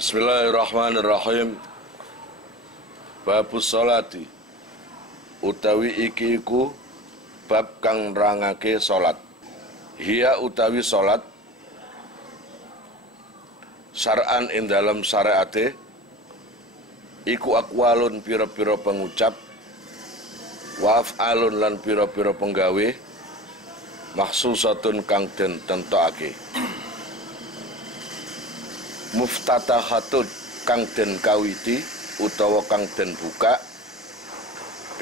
Bismillahirrahmanirrahim. Babus sholati utawi iki iku bab kang nerangake salat. Hiya utawi salat syar'an ing dalam syariate iku aqwalun pira-pira pengucap wa af'alun lan pira-pira penggawe makhsusatun kang den tentokake. Muftatahatun kang den kawiti utawa kang den buka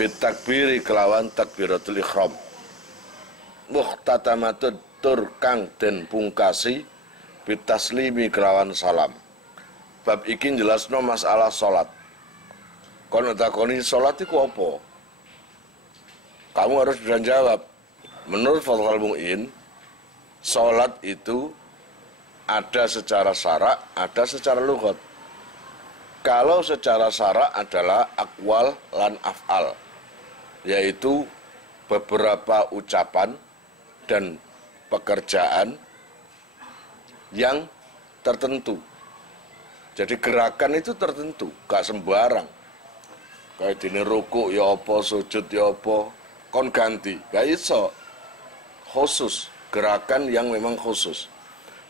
bitakbiri kelawan takbiratul ihram. Muhtatamatun tur kang den pungkasi bitaslimi kelawan salam. Bab iki jelasno masalah salat. Kono takoni salat iku apa? Kamu harus bisa jawab. Menurut Fathul Mu'in, salat itu ada secara syarak, ada secara lughat. Kalau secara syarak adalah aqwal lan af'al, yaitu beberapa ucapan dan pekerjaan yang tertentu. Jadi gerakan itu tertentu, gak sembarang. Kayak dini ruku ya apa, sujud ya apa, kon ganti, gak iso. Khusus, gerakan yang memang khusus.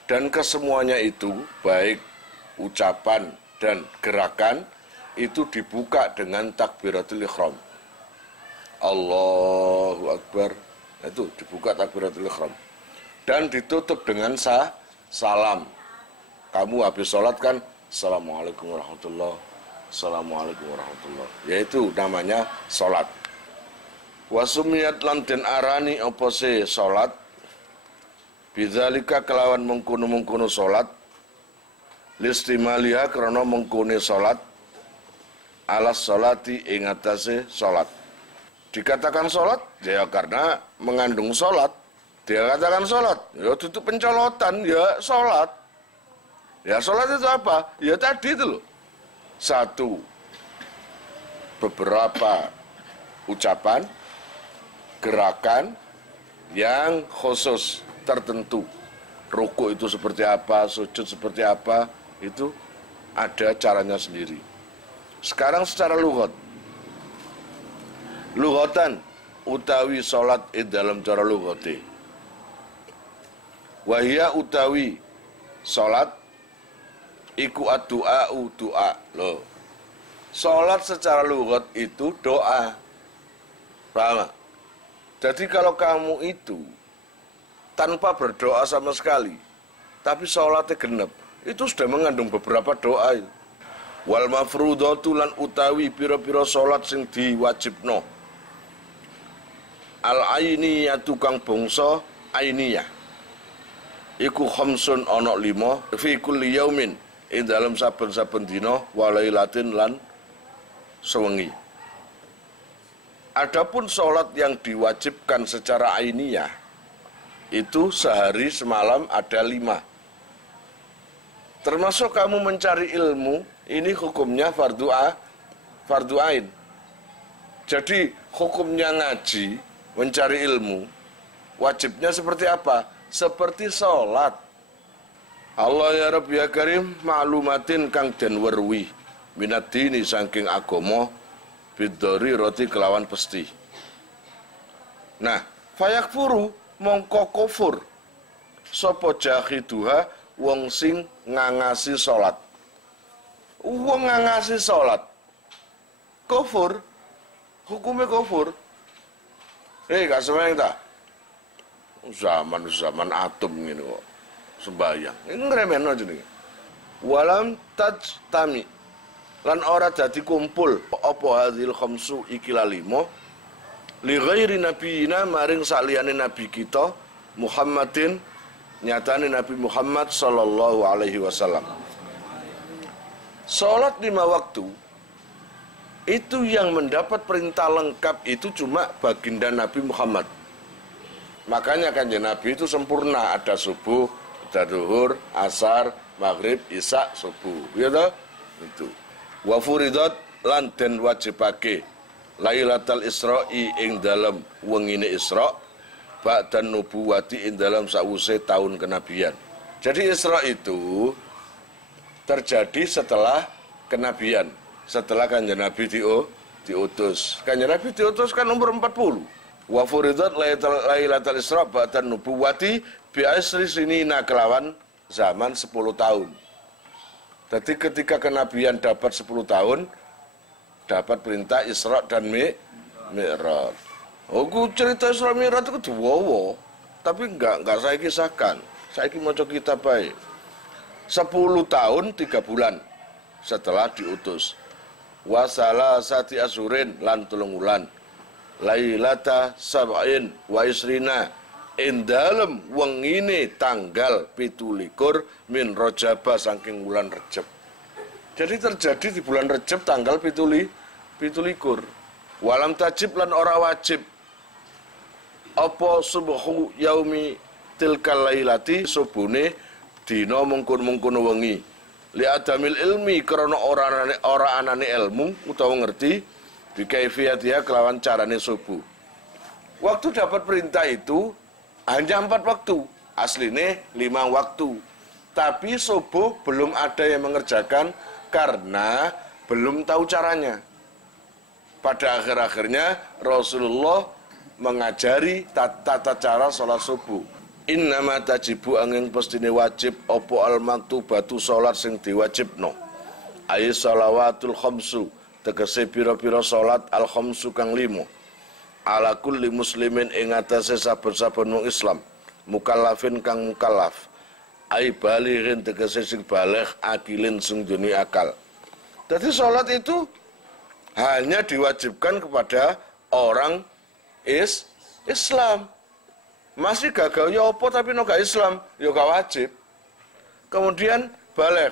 Dan kesemuanya itu, baik ucapan dan gerakan, itu dibuka dengan takbiratul ihram. Allahu Akbar. Itu dibuka takbiratul ihram. Dan ditutup dengan salam. Kamu habis sholat kan, Assalamualaikum warahmatullahi wabarakatuh. Assalamualaikum warahmatullahi wabarakatuh. Yaitu namanya sholat. Wasumiyat lan den arani apa se sholat. Bidzalika kelawan mengkono-mengkono salat listimaliha krana mengkone salat alas salati ing atase salat. Dikatakan salat ya karena mengandung salat. Dia katakan salat ya tutup pencolotan ya salat. Ya salat itu apa? Ya tadi itu loh. Satu, beberapa ucapan, gerakan yang khusus tertentu. Ruku itu seperti apa, sujud seperti apa, itu ada caranya sendiri. Sekarang secara lughat. Lughatan utawi salat dalam cara lughati. Wahia utawi salat iku ad-du'a'u doa. Loh. Salat secara lughat itu doa. Paham? Jadi kalau kamu itu tanpa berdoa sama sekali, tapi sholatnya genep, itu sudah mengandung beberapa doa. Wal mafrudatu lan utawi pira-pira sholat sing diwajibno. Al ainiyatu kang bangsa ainiyah. Iku khamsun ana 5 fi kulli yaumin ing dalam saben-saben dina walailatin lan sewengi. Adapun sholat yang diwajibkan secara ainiyah itu sehari semalam ada 5. Termasuk kamu mencari ilmu, ini hukumnya fardu ain. Jadi hukumnya ngaji, mencari ilmu, wajibnya seperti apa? Seperti sholat. Allah ya Rabbi ya Karim, ma'lumatin kang den werwi minad dini saking agama bidori roti kelawan pesti. Nah, fayakfuru mongko kufur sapa jahiduha wong sing ngangasi salat. Wong ngangasi salat kufur, hukumnya kufur. Gak sembahyang ta? Zaman atom ngene kok sembahyang. Ini ngremehno jenenge. Walam tajtami lan ora dadi kumpul apa hadhil khamsu iki lalimo li ghairi nabiyina maring saliyane nabi kita Muhammadin, nyatane Nabi Muhammad sallallahu alaihi wasallam. Salat 5 waktu itu yang mendapat perintah lengkap itu cuma baginda Nabi Muhammad. Makanya kanjeng Nabi itu sempurna, ada subuh, ada zuhur, asar, maghrib, isya, subuh. Ya toh? Itu. Wa furidat lan den wajibake Lailatul Isra'i ing dalam wengine Isra ba'dan nubuwati ing dalam sawuse tahun kenabian. Jadi Isra itu terjadi setelah kenabian, setelah Kanjeng Nabi diutus. Kanjeng Nabi diutus kan umur 40. Wa furidat lailatul Isra ba'da nubuwati bi asri sinina kelawan zaman 10 tahun. Jadi ketika kenabian dapat 10 tahun, dapat perintah Isra dan Mi'raj. Aku cerita Isra Mi'raj itu diwawa, tapi enggak saya kisahkan. Saya mau kitab baik. 10 tahun 3 bulan setelah diutus. Wasala sati azurin lan 3 wulan. Lailata sab'in wa isrina indalem wengine tanggal 17 min Rajab saking bulan Rejab. Jadi terjadi di bulan Rejab tanggal 17. Walam tajib lan ora wajib apa subuhu yaumi tilkal lailati subune dina mungkun-mungkun wengi li adamil ilmi karena ora anane ilmu utawa ngerti bikaifiyatiha kelawan carane subuh. Waktu dapat perintah itu hanya 4 waktu, asline 5 waktu. Tapi subuh belum ada yang mengerjakan karena belum tahu caranya. Pada akhir-akhirnya Rasulullah mengajari tata cara sholat subuh. Innama tajibu angin pestine wajib opo al-maktubatu sholat sing diwajibno. Ayi sholawatul khamsu tegese pira-pira sholat al-khamsu kang 5. Ala kulli muslimin ing atase saben-saben wong Islam. Mukallafin kang mukallaf. Ai balighin tegese sing baligh akilin sing duweni akal. Jadi sholat itu hanya diwajibkan kepada orang Islam. Masih gagal ya apa tapi no gak Islam, ya gak wajib. Kemudian baligh.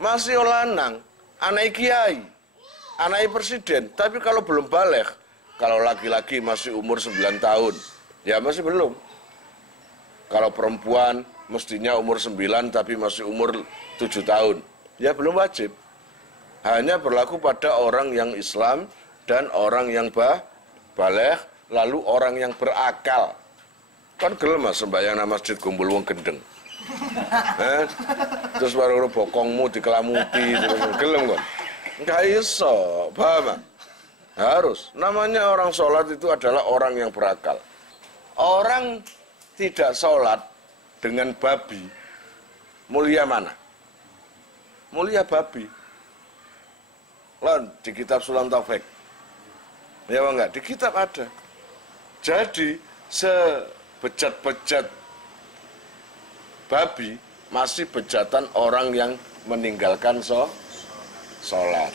Masih lanang, anak kiai, anak presiden, tapi kalau belum baligh, kalau laki-laki masih umur 9 tahun, ya masih belum. Kalau perempuan mestinya umur 9 tapi masih umur 7 tahun, ya belum wajib. Hanya berlaku pada orang yang Islam dan orang yang baligh, lalu orang yang berakal. Kan gelem mas sembahyang nang masjid kumpul wong gendeng. Terus baru bokongmu dikelamuti, gelem kan? Enggak iso, paham? Harus. Namanya orang sholat itu adalah orang yang berakal. Orang tidak sholat dengan babi, mulia mana? Mulia babi. Lan di kitab Sulam Taufik. Ya enggak? Di kitab ada. Jadi sebejat-bejat babi masih bejatan orang yang meninggalkan sholat.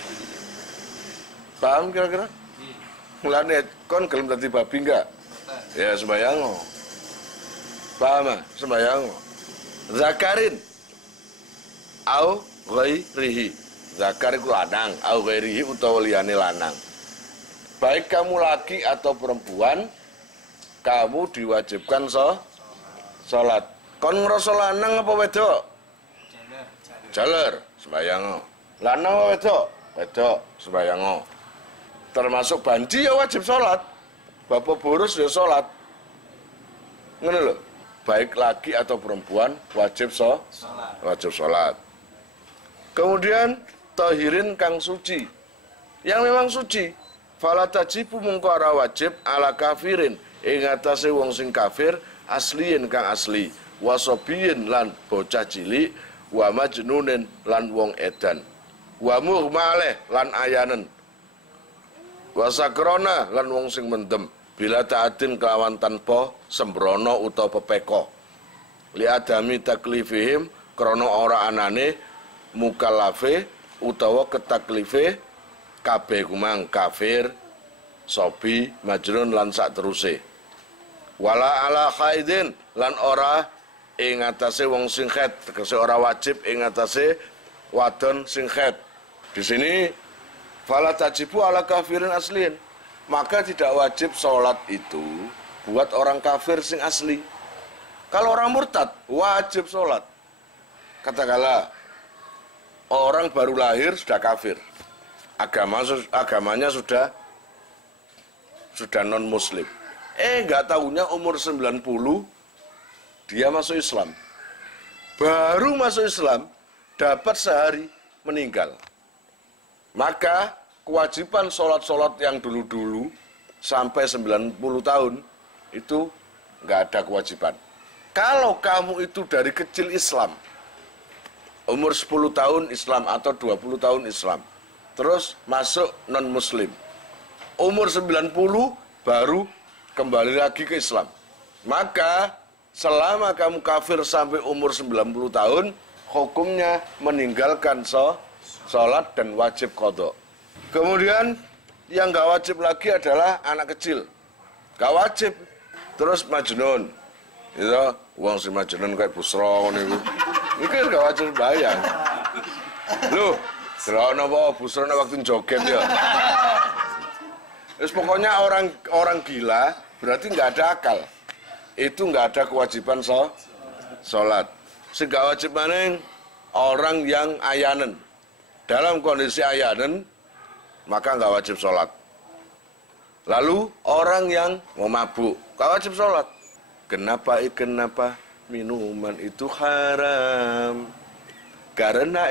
Paham kira-kira? Mulane kon gelem dadi babi enggak? Ya sembayango. Paham? Sembayango. Zakarin au ghairihi. Zakar itu lanang, au ghairihi utawa liyane lanang. Baik kamu laki atau perempuan, kamu diwajibkan sholat. Kon ngrasa lanang apa wedok? Jaler, sembayango. Lanang apa wedok? Wedok, sembayango. Termasuk banci ya wajib sholat. Bapak boros ya sholat. Ngono lho. Baik laki atau perempuan wajib sholat. Kemudian tahirin kang suci. Yang memang suci. Fala tajibu mungko ora wajib ala kafirin ing atase wong sing kafir asliin kang asli. Wasobiyin lan bocah cilik, wa majnunin lan wong edan. Wa mughmaleh lan ayanen. Wasakrona lan wong sing mendem bila ta'atin kelawan tanpa sembrono utawa pepeko li adami taklifihim krana ora anane mukallafe utawa ketaklife kabeh kumang kafir sobi majnun lan sak teruse wala ala khaidin lan ora ing atase wong sing khaid tegese ora wajib ing atase wadon sing khaid. Di sini fala tajibu ala kafirin aslin, maka tidak wajib sholat itu buat orang kafir sing asli. Kalau orang murtad wajib sholat. Katakanlah orang baru lahir sudah kafir, agamanya sudah non muslim. Nggak tahunya umur 90 dia masuk Islam. Baru masuk Islam dapat sehari meninggal. Maka kewajiban sholat-sholat yang dulu-dulu sampai 90 tahun itu nggak ada kewajiban. Kalau kamu itu dari kecil Islam, umur 10 tahun Islam atau 20 tahun Islam, terus masuk non-muslim, umur 90 baru kembali lagi ke Islam. Maka selama kamu kafir sampai umur 90 tahun, hukumnya meninggalkan sholat dan wajib qadha. Kemudian yang gak wajib lagi adalah anak kecil. Gak wajib. Terus majnun. Itu uang si majnun kayak busro niku. Iki gak wajib bayar. Loh, delokno apa busro waktu joget ya. Terus pokoknya orang gila berarti nggak ada akal. Itu nggak ada kewajiban sholat. Sehingga wajib maning orang yang ayanen. Dalam kondisi ayanen maka nggak wajib sholat. Lalu orang yang mau mabuk nggak wajib sholat. Kenapa minuman itu haram? Karena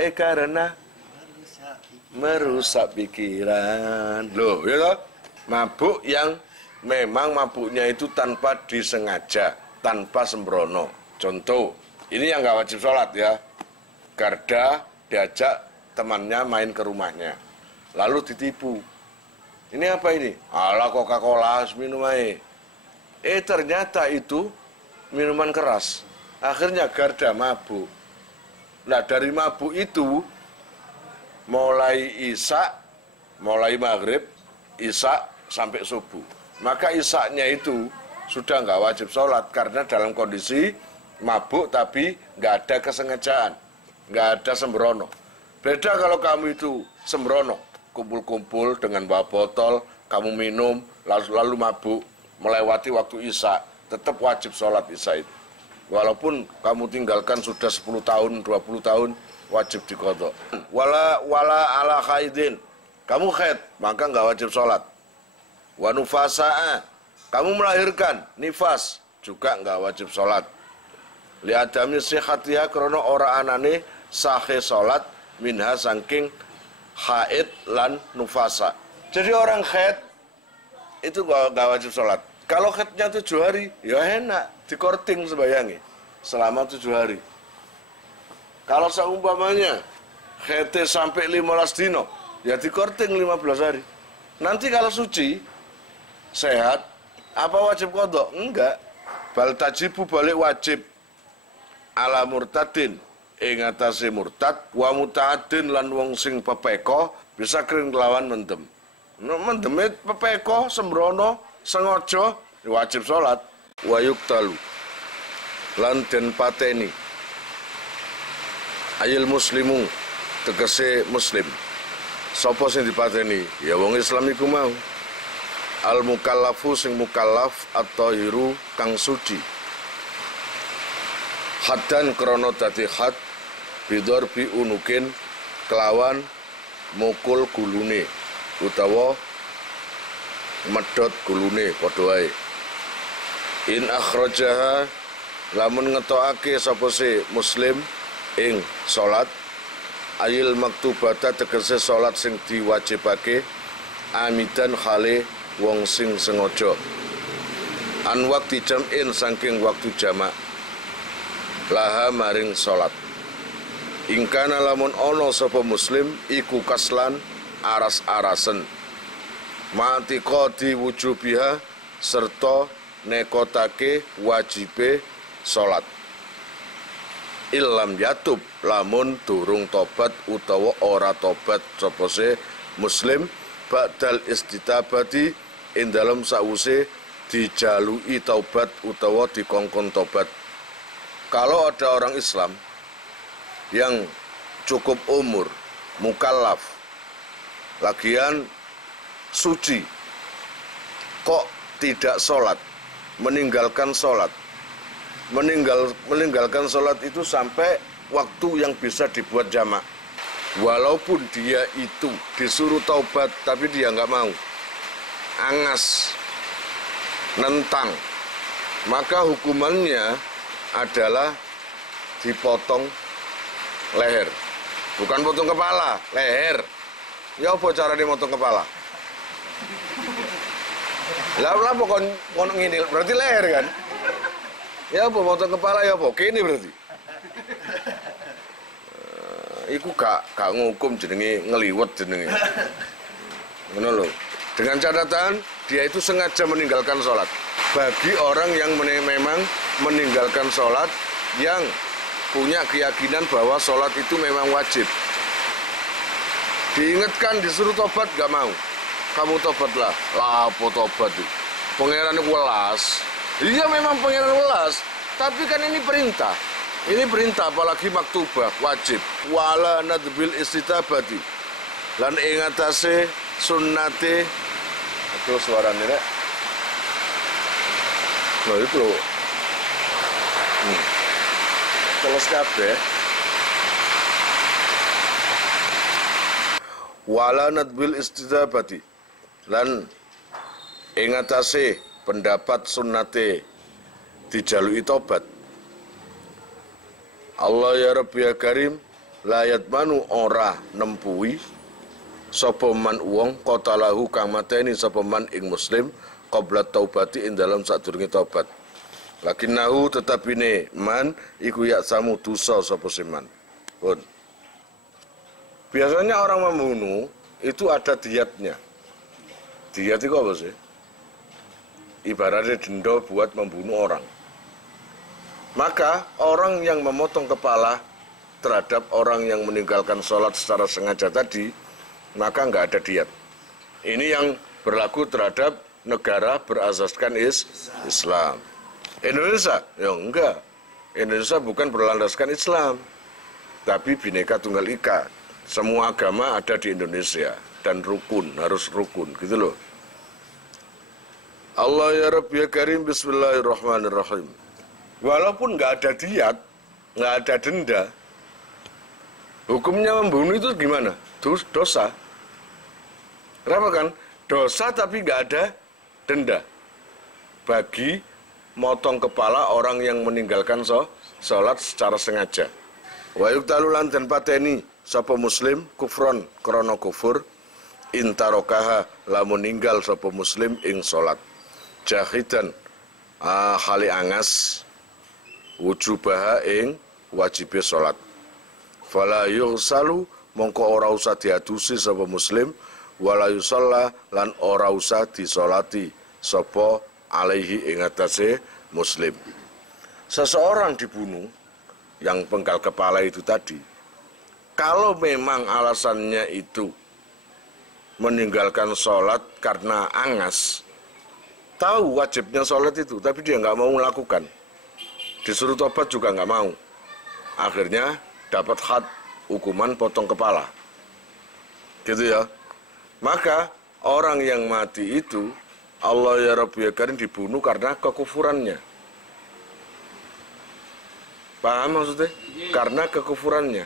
merusak pikiran. Loh, ya toh? Mabuk yang memang mabuknya itu tanpa disengaja, tanpa sembrono. Contoh, ini yang nggak wajib sholat ya. Garda diajak temannya main ke rumahnya, lalu ditipu. Ini apa ini? Ala Coca-Cola, minum aja. Ternyata itu minuman keras. Akhirnya Garda mabuk. Nah dari mabuk itu, mulai isya, mulai maghrib, isya sampai subuh. Maka isya-nya itu sudah nggak wajib sholat karena dalam kondisi mabuk tapi nggak ada kesengajaan, nggak ada sembrono. Beda kalau kamu itu sembrono, kumpul-kumpul dengan bawa botol, kamu minum, lalu mabuk, melewati waktu isya, tetap wajib sholat isya itu. Walaupun kamu tinggalkan sudah 10 tahun, 20 tahun, wajib diqadha. Wala ala khaidin, kamu khaid, maka nggak wajib sholat. Wa nufasa'a, kamu melahirkan, nifas, juga nggak wajib sholat. Li'adami sihatiha, krono ora anane sahih sholat, minha sangking haid lan nufasa. Jadi orang haid itu nggak wajib sholat. Kalau haidnya 7 hari, ya enak, dikorting sebayangi selama 7 hari. Kalau seumpamanya haidnya sampai 15 dino, ya dikorting 15 hari. Nanti kalau suci, sehat, apa wajib qadha? Enggak. Bal tajibu balik wajib ala murtadin ing atase murtad wa muta'addin lan wong sing pepeko bisa kering lawan mendem. Mendeme pepeko sembrono sengaja wajib sholat. Wa yuktalu lan den pateni ayil muslimu tegese muslim. Sapa sing dipateni? Ya wong Islam iku mau. Al mukallafu sing mukallaf atau hiru kang suci. Haddan krono dadi had bidor bi unukin kelawan mukul gulune utawa medot gulune padha wae. In akhrajaha lamun ngetokake sapa se muslim ing salat ayil maktubata tegese salat sing diwajibake amidan khale wong sing sengaja an waktu jam'in saking waktu jamak laha maring salat ingkana lamun ono sapa muslim iku kaslan aras-arasen mati qadi wujubiha serta nekotake wajibe salat illam yatub lamun durung tobat utawa ora tobat sapa se muslim ba'dal istitabati ing dalem sause dijalui taubat utawa dikongkon tobat. Kalau ada orang Islam yang cukup umur, mukallaf, lagian suci, kok tidak sholat, meninggalkan sholat, meninggalkan sholat itu sampai waktu yang bisa dibuat jamak. Walaupun dia itu disuruh taubat tapi dia nggak mau, angas, nentang, maka hukumannya adalah dipotong leher. Bukan potong kepala, leher. Ya apa caranya motong kepala? Lah pokon ngene berarti leher kan? Ya apa motong kepala ya apa? Kene berarti. Iku gak ngukum jenenge ngeliwet jenenge. Ngono lho. Dengan catatan dia itu sengaja meninggalkan sholat. Bagi orang yang memang meninggalkan sholat yang punya keyakinan bahwa sholat itu memang wajib. Diingatkan disuruh tobat gak mau. Kamu tobatlah. Lah apa tobat itu? Pangeran welas. Iya memang pangeran welas. Tapi kan ini perintah. Ini perintah apalagi maktubah, wajib. Wala nadbil istitabati. Lan ing atase sunnate. Itu suaranya rek. Nah itu loh. Terus kabeh. Wala nadbil istitabati. Lan ing atase pendapat sunnate dijaluki tobat. Allah ya Rabbi ya Karim layat manu ora nempui sapa man wong qatalahu kang mateni sapa man ing muslim qabla taubati ing dalam sadurunge tobat. Lakinnahu tetapine man iku yak samu dosa sapa siman. Pun. Biasanya orang membunuh itu ada diatnya. Diat itu apa sih? Ibaratnya denda buat membunuh orang. Maka orang yang memotong kepala terhadap orang yang meninggalkan sholat secara sengaja tadi, maka nggak ada diat. Ini yang berlaku terhadap negara berasaskan Islam. Indonesia? Ya enggak. Indonesia bukan berlandaskan Islam, tapi Bhinneka Tunggal Ika. Semua agama ada di Indonesia dan rukun, harus rukun, gitu loh. Allah ya Rabbi ya Karim, bismillahirrahmanirrahim. Walaupun nggak ada diat, nggak ada denda, hukumnya membunuh itu gimana? Dosa. Kenapa kan? Dosa tapi nggak ada denda. Bagi motong kepala orang yang meninggalkan sholat secara sengaja. Wa yuktalu lan den pateni sapa muslim kufron krana kufur intarokaha lamun ninggal sapa muslim ing sholat. Jahidan hali angas wujubaha ing wajibe salat. Fala yusalu mongko ora usah diadusi sapa muslim wala yusalla lan ora usah disolati sapa alaihi ing atase muslim. Seseorang dibunuh yang penggal kepala itu tadi, kalau memang alasannya itu meninggalkan sholat karena angas, tahu wajibnya sholat itu tapi dia nggak mau melakukan, disuruh tobat juga nggak mau. Akhirnya dapat had hukuman potong kepala. Gitu ya. Maka orang yang mati itu Allah ya Rabbi ya Karim dibunuh karena kekufurannya. Paham maksudnya? Karena kekufurannya.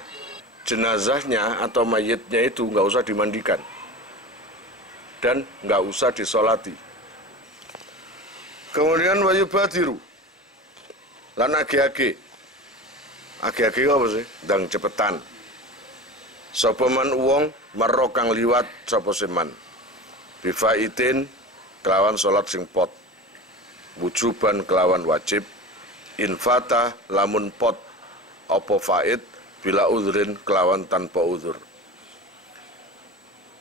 Jenazahnya atau mayitnya itu nggak usah dimandikan. Dan nggak usah disolati. Kemudian wayubadiru lan agi-agi. Agi-agi apa sih? Dang cepetan. Sapa man wong maro kang liwat sapa seman. Bifaitin kelawan salat sing pot. Wujuban kelawan wajib. Infata lamun pot apa faid bila udhrin kelawan tanpa udhur.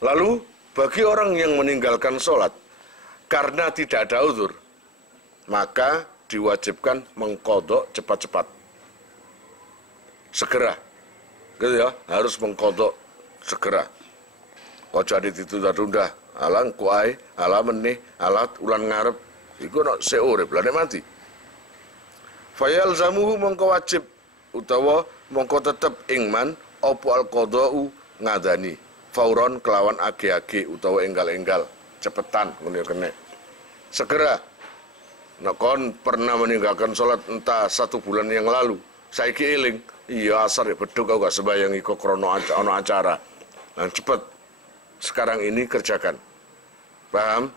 Lalu bagi orang yang meninggalkan sholat karena tidak ada udhur, maka diwajibkan mengkodok cepat-cepat. Segera. Gitu ya, harus mengkodok segera. Ojo adi ditunda-tunda, alang kuai, ala menih, alat ulan ngarep, iku nak seurip, lane mati. Fayal zamuhu mongko wajib, utawa mongko tetep ingman, opo al-kodou ngadani. Fauron kelawan age-age, utawa enggal-enggal, cepetan, ngono kene. Segera. Nek kon pernah meninggalkan sholat entah 1 bulan yang lalu, saiki eling, iya asar ya beduk kau gak sembayang iko krono acara. Nah cepet, sekarang ini kerjakan. Paham?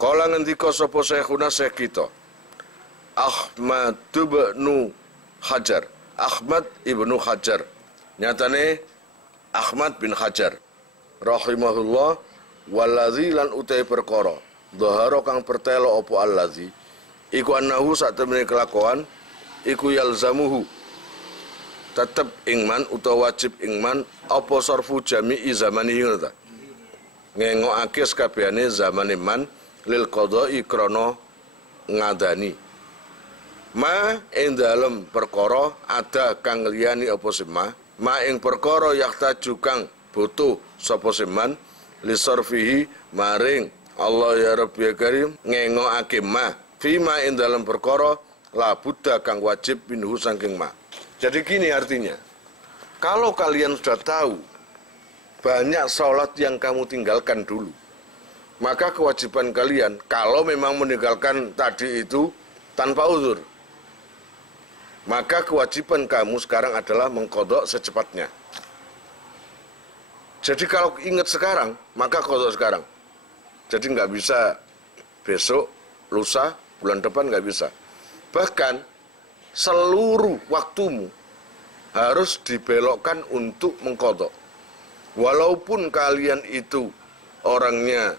Kala ngendika sapa syekhuna syekh kita, Ahmad ibnu Hajar. Ahmad ibnu Hajar Nyatane Ahmad bin Hajar rahimahullah, waladzi lan utai perkara dhahara kang pertelo apa alladzi iku annahu sak temene kelakuan iku yalzamuhu tetep ingman utawa wajib ingman apa sarfu jami'i zamanihi ngono ta, ngengokake sakabehane zamane man lil qada'i krana ngadani ma ing dalem perkara ada kang liyani apa sema ma ing perkara yaktaju kang butuh sapa seman li sarfihi maring Allah ya Rabbi ya Karim ngengokake ma fima ing dalem perkara la buddha kang wajib minhu saking ma. Jadi gini artinya, kalau kalian sudah tahu banyak sholat yang kamu tinggalkan dulu, maka kewajiban kalian kalau memang meninggalkan tadi itu tanpa uzur, maka kewajiban kamu sekarang adalah mengkodok secepatnya. Jadi kalau ingat sekarang, maka kodok sekarang. Jadi nggak bisa besok, lusa, bulan depan nggak bisa. Bahkan seluruh waktumu harus dibelokkan untuk mengkodok. Walaupun kalian itu orangnya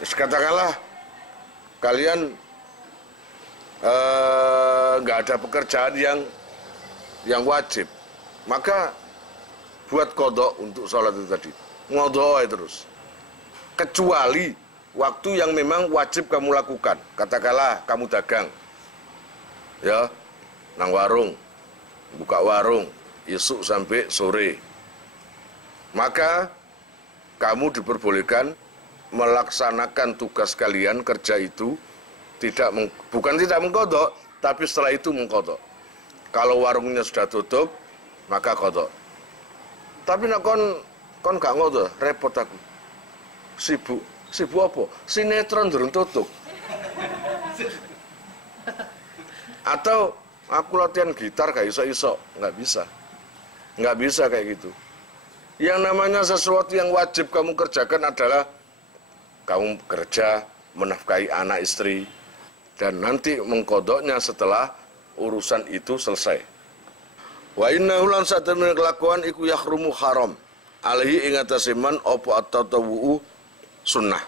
katakanlah kalian nggak ada pekerjaan yang wajib, maka buat kodok untuk sholat itu tadi, ngodok terus. Kecuali waktu yang memang wajib kamu lakukan, katakanlah kamu dagang, ya, nang warung, buka warung, isuk sampai sore, maka kamu diperbolehkan melaksanakan tugas kalian kerja itu bukan tidak mengkodok, tapi setelah itu mengkodok. Kalau warungnya sudah tutup, maka kodok. Tapi nak kon gak ngodok, repot aku, sibuk apa? Sinetron durung tutup. Atau aku latihan gitar gak iso-iso, nggak bisa kayak gitu. Yang namanya sesuatu yang wajib kamu kerjakan adalah kamu kerja, menafkahi anak istri, dan nanti mengkodoknya setelah urusan itu selesai. Wa innahu lan satemene kelakuan iku yahrumu haram alaihi ing atase man apa at-tatawwu sunnah.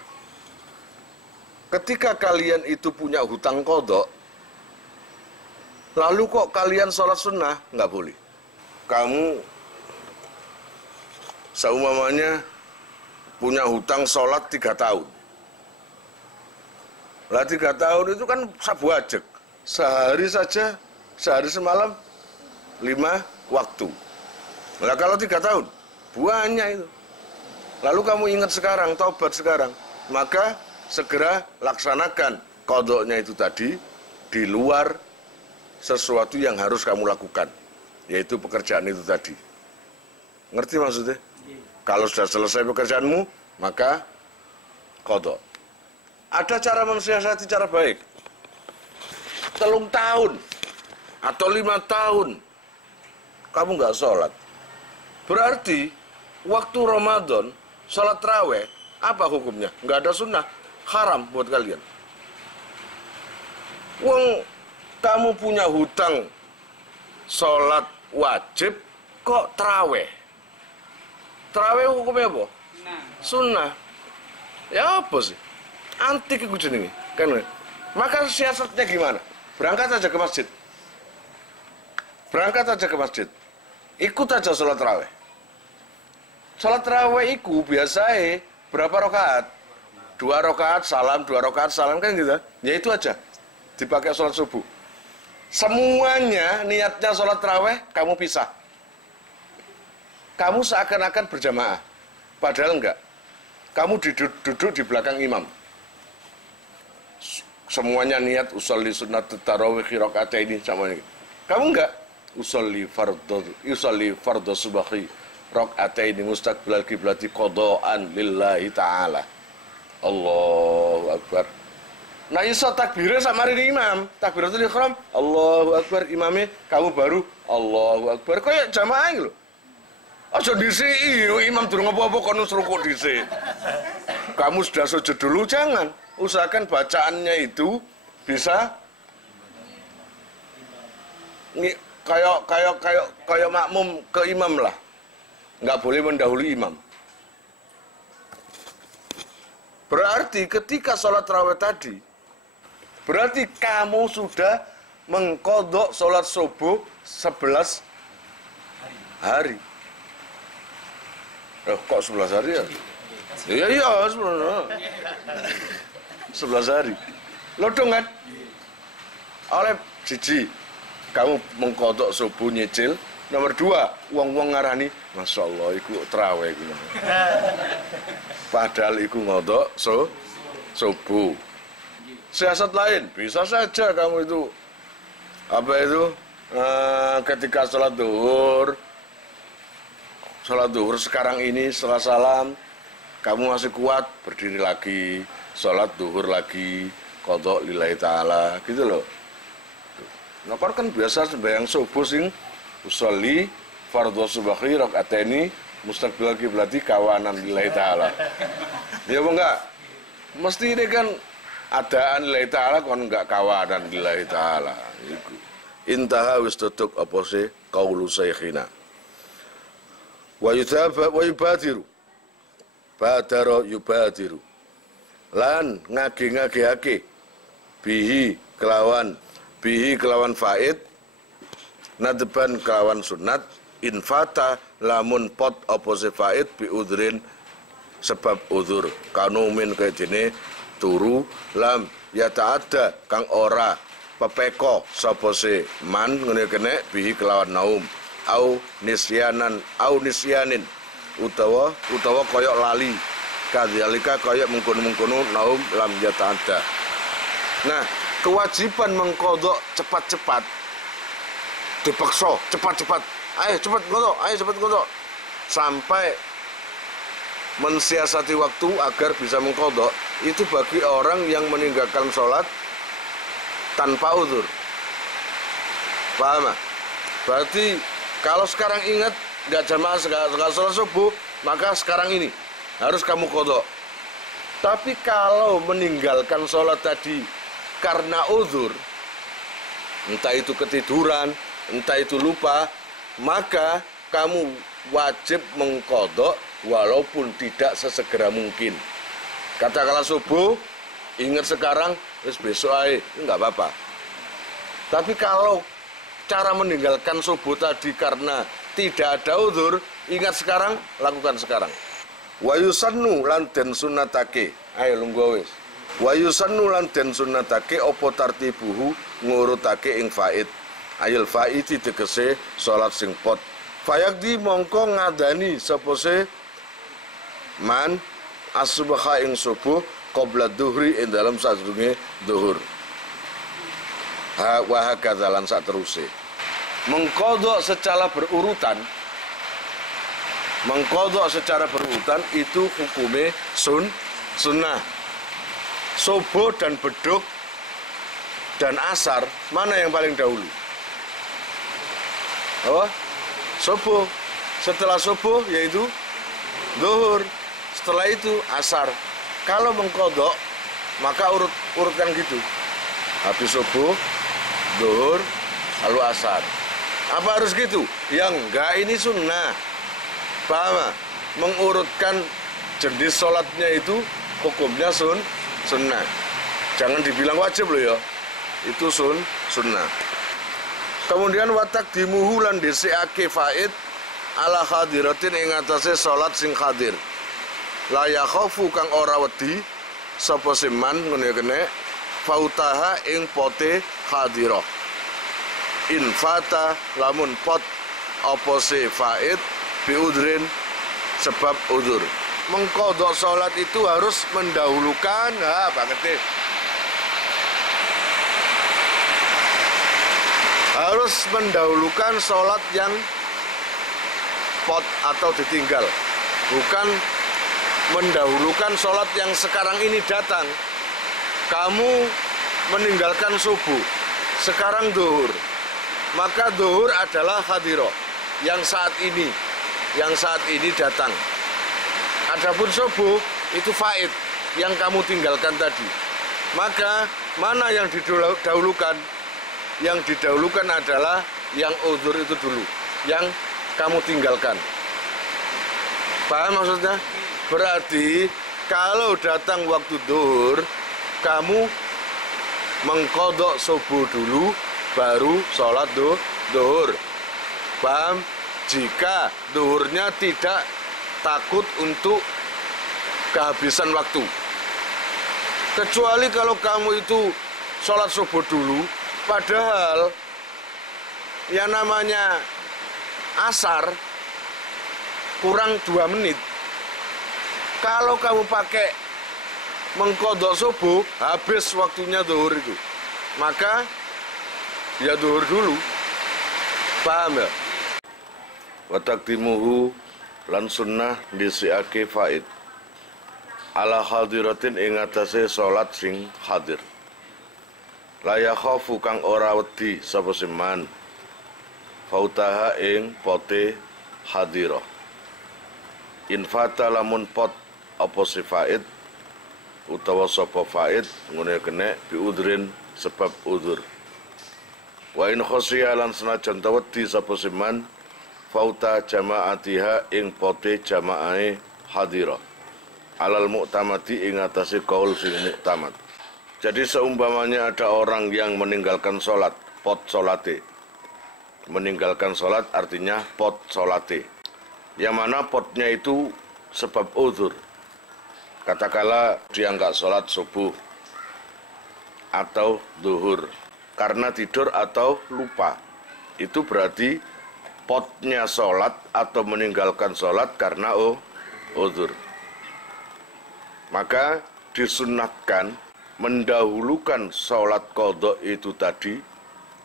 Ketika kalian itu punya hutang kodok, lalu kok kalian sholat sunnah, nggak boleh. Kamu seumpamanya punya hutang sholat 3 tahun. Lah 3 tahun itu kan sabu ajek. Sehari semalam 5 waktu. Nah kalau 3 tahun, banyak itu. Lalu kamu ingat sekarang, taubat sekarang, maka segera laksanakan kodoknya itu tadi di luar sesuatu yang harus kamu lakukan, yaitu pekerjaan itu tadi. Ngerti maksudnya? Kalau sudah selesai pekerjaanmu, maka kodok. Ada cara mensiasati cara baik. 3 tahun atau 5 tahun kamu nggak sholat, berarti waktu Ramadan sholat tarawih apa hukumnya? Nggak ada sunnah, haram buat kalian. Wong kamu punya hutang sholat wajib kok tarawih? Tarawih hukumnya apa? Sunnah. Ya apa sih? Antik itu jenenge, kan? Maka siasatnya gimana? Berangkat aja ke masjid. Ikut aja sholat tarawih. Sholat tarawih itu biasanya berapa rakaat? 2 rakaat salam, 2 rakaat salam, kan gitu. Ya itu aja. Dipakai sholat subuh. Semuanya niatnya sholat tarawih, kamu pisah. Kamu seakan-akan berjamaah. Padahal enggak. Kamu duduk di belakang imam. Semuanya niat usolli sunnat tarawih rakaataini sama ini. Kamu enggak? Usolli fardhu subahi rakaataini mustaqbilal qiblati qadaan lillahi ta'ala. Allahu akbar. Nah iso takbirnya sama ini imam, takbiratul ihram, Allahu akbar, imamnya kamu baru Allahu akbar. Kayak jamaah lho. Aja dhisiki, imam durung apa-apa kon rukuk dhisik. Kamu sudah sujud dulu, jangan. Usahakan bacaannya itu bisa kayak makmum ke imam lah, nggak boleh mendahului imam. Berarti ketika sholat tarawih tadi, berarti kamu sudah mengkodok sholat subuh 11 hari. Kok 11 hari ya? Iya sebenarnya 11 hari. Lodong kan? Oleh siji, kamu mengkodok subuh nyicil. Nomor 2, wong-wong ngarani, Masya Allah, iku terawih iku. Padahal iku ngodok subuh. Siasat lain, bisa saja kamu itu ketika sholat duhur sekarang ini setelah salam, kamu masih kuat, berdiri lagi, sholat duhur lagi, qadha lillahi ta'ala, gitu loh. Nah, kan biasa sembahyang subuh sing usolli fardhu subhi rakaataini mustaqbil qiblati kawanan lillahi ta'ala. Ya apa enggak? Mesti ini kan adaan lillahi ta'ala kon enggak kawanan lillahi ta'ala. Iku. Intaha wis tutuk apa sih qaulu syekhina. Wa yubadiru. Badara yubadiru. Lan ngage-ngagehake bihi kelawan faid nadban kelawan sunat infata lamun pot opose faid bi udrin sebab udzur kanumin kaya jene turu lam ya ta'adda kang ora pepeko sapa se man ngene kene bihi kelawan naum au nisyanin utawa koyok lali kadzalika koyok mengkono-mengkono naum lam ya ta'adda. Nah, kewajiban mengkodok cepat-cepat dipaksa cepat-cepat, ayo cepat kodok sampai mensiasati waktu agar bisa mengkodok, itu bagi orang yang meninggalkan sholat tanpa uzur. Paham? Berarti kalau sekarang ingat nggak jamaah sekali sholat subuh, maka sekarang ini harus kamu kodok. Tapi kalau meninggalkan sholat tadi karena uzur, entah itu ketiduran, entah itu lupa, maka kamu wajib mengkodok walaupun tidak sesegera mungkin. Katakanlah subuh, ingat sekarang, terus besok aja, enggak apa-apa. Tapi kalau cara meninggalkan subuh tadi karena tidak ada uzur, ingat sekarang, lakukan sekarang. Wa yusannu lan den sunnatake, ayo lungguh wis. Wa yusannu lan den sunnatake apa tartibuhu ngurutake ing faid. Ayul faidi tegese salat sing pot. Fayakdi mongko ngadani sapa se man as-subha ing subuh qabla dhuhri ing dalam sadurunge zuhur. Wa hakadzalan sak teruse. Mengkodok secara berurutan. Mengkodok secara berurutan itu hukume sunnah. Subuh dan beduk dan asar mana yang paling dahulu? Oh, subuh. Setelah subuh yaitu zuhur. Setelah itu asar. Kalau mengkodok maka urutkan gitu. Habis subuh, zuhur, lalu asar. Apa harus gitu? Ya enggak, ini sunnah. Paham? Mengurutkan jenis sholatnya itu hukumnya sunnah. Jangan dibilang wajib loh ya. Itu sunnah. Kemudian watak dimuhu lan disiake faid ala hadiratin ing atase salat sing hadir. La yakhafu kang ora wedi sapa seman ngene kene fautaha ing pote hadirah. In fata lamun pot apa se faid bi udrin sebab udzur. Mengkodok salat itu harus mendahulukan banget deh. Harus mendahulukan sholat yang pot atau ditinggal, bukan mendahulukan sholat yang sekarang ini datang. Kamu meninggalkan subuh, sekarang zuhur, maka zuhur adalah hadiroh yang saat ini datang. Adapun subuh itu faid yang kamu tinggalkan tadi. Maka mana yang didahulukan? yang didahulukan adalah yang uzur itu dulu, yang kamu tinggalkan. Paham maksudnya? Berarti kalau datang waktu duhur, kamu mengkodok subuh dulu, baru sholat duhur. Paham? Jika duhurnya tidak takut untuk kehabisan waktu. Kecuali kalau kamu itu sholat subuh dulu, padahal yang namanya asar kurang 2 menit. Kalau kamu pakai mengkodok subuh, habis waktunya duhur itu. Maka ya duhur dulu. Paham ya? Wa taqdimuhu lan sunnah disiake faid. Ala hadiratin ing atase salat sing hadir. La yakhafu kang ora wedi sapa siman. Fautaha ing pote hadirah. Infata lamun pot apa si faid utawa sapa faid ngene kene biudrin sebab udzur. Wa in khosiya lan senajan wedi sapa siman fauta jamaatiha ing pote jamaahe hadirah. Alal mu'tamati ing atase kaul sing muktamad. Jadi seumpamanya ada orang yang meninggalkan sholat, pot sholate. Meninggalkan sholat artinya pot sholate. Yang mana potnya itu sebab uzur. Katakanlah dia nggak sholat subuh atau duhur karena tidur atau lupa. Itu berarti potnya sholat atau meninggalkan sholat karena uzur. Maka disunnahkan mendahulukan sholat qadha itu tadi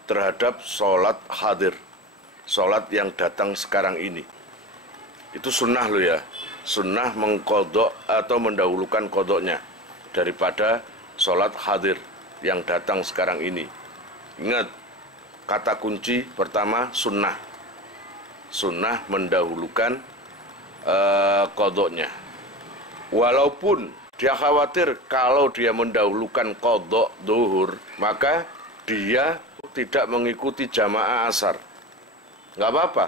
terhadap sholat hadir, sholat yang datang sekarang ini. Itu sunnah loh ya, sunnah mengqadha atau mendahulukan qadhanya daripada sholat hadir yang datang sekarang ini. Ingat, kata kunci pertama sunnah, sunnah mendahulukan qadhanya. Walaupun dia khawatir kalau dia mendahulukan qadha duhur, maka dia tidak mengikuti jamaah asar. Nggak apa-apa,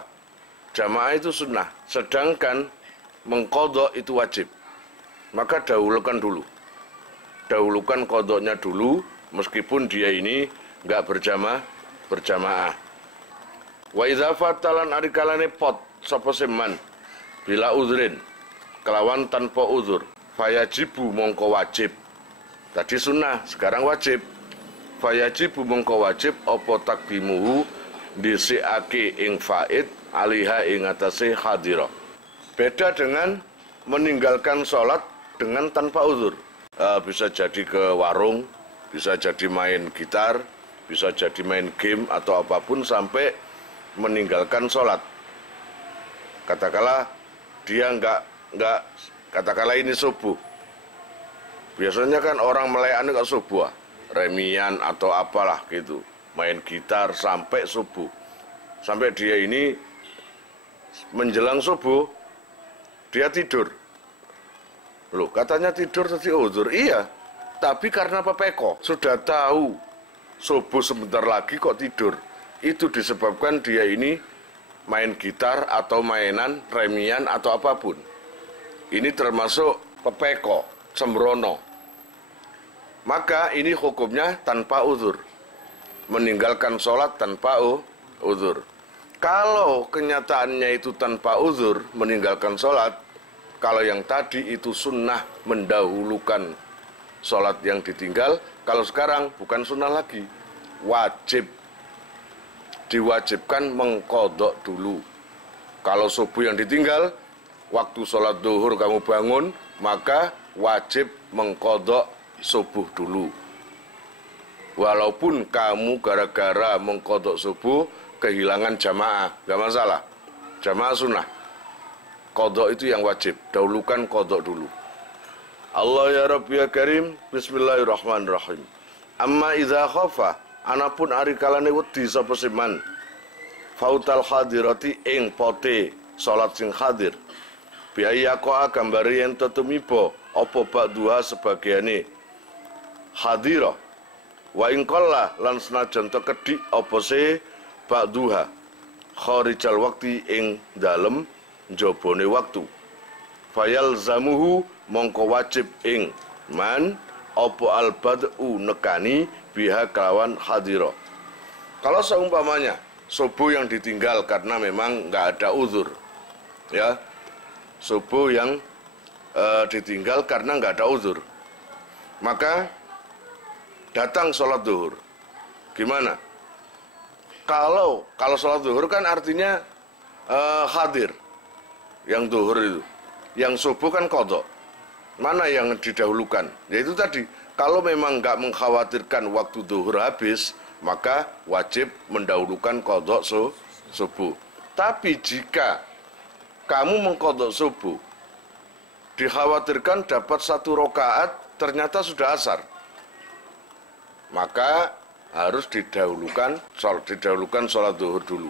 jamaah itu sunnah, sedangkan mengqadha itu wajib. Maka dahulukan dulu, dahulukan qadhanya dulu, meskipun dia ini nggak berjamaah. Wa idza fatalan arikalane pot sapa seman bila uzrin kelawan tanpa uzur. Fayajibu mongko wajib. Tadi sunnah, sekarang wajib. Fayajibu mongko wajib apa takdimuhu disiake ing faid aliha ing atase hadirah. Beda dengan meninggalkan sholat dengan tanpa uzur. Bisa jadi ke warung, bisa jadi main gitar, bisa jadi main game atau apapun sampai meninggalkan sholat. Katakanlah dia enggak katakanlah ini subuh. Biasanya kan orang melayan enggak subuh, remian atau apalah gitu, main gitar sampai subuh. Sampai dia ini menjelang subuh dia tidur. Loh, katanya tidur tadi uzur. Iya, tapi karena pepeko, sudah tahu subuh sebentar lagi kok tidur. Itu disebabkan dia ini main gitar atau mainan remian atau apapun. Ini termasuk pepeko, sembrono. Maka ini hukumnya tanpa uzur. Meninggalkan sholat tanpa uzur. Kalau kenyataannya itu tanpa uzur, meninggalkan sholat, kalau yang tadi itu sunnah mendahulukan sholat yang ditinggal, kalau sekarang bukan sunnah lagi, wajib. Diwajibkan mengqadha dulu. Kalau subuh yang ditinggal, waktu sholat duhur kamu bangun, maka wajib mengqadha subuh dulu. Walaupun kamu gara-gara mengqadha subuh kehilangan jamaah, gak masalah. Jamaah sunnah. Qadha itu yang wajib, dahulukan qadha dulu. Allah ya Rabbi ya Karim, bismillahirrahmanirrahim. Amma idza khafa, anapun ari kalane wedi sapa siman. Fautal hadirati ing pote salat sing hadir. Biaya koa gambari yang tetumibo opo ba'duha sebagiane hadirah Wa ingqalla lan senajan kedik apa se ba'duha kharijal waqti ing dalem njabane waktu. Fayal zamuhu mongko wajib ing man apa al-bad'u nekani biha kelawan hadira. Kalau seumpamanya subuh yang ditinggal karena memang nggak ada uzur, ya, subuh yang ditinggal karena nggak ada uzur, maka datang sholat zuhur. Gimana? Kalau sholat zuhur kan artinya hadir, yang zuhur itu, yang subuh kan qadha. Mana yang didahulukan? Yaitu tadi, kalau memang nggak mengkhawatirkan waktu zuhur habis, maka wajib mendahulukan qadha subuh. Tapi jika kamu mengqadha subuh, dikhawatirkan dapat 1 rakaat, ternyata sudah asar, maka harus didahulukan sholat zuhur dulu.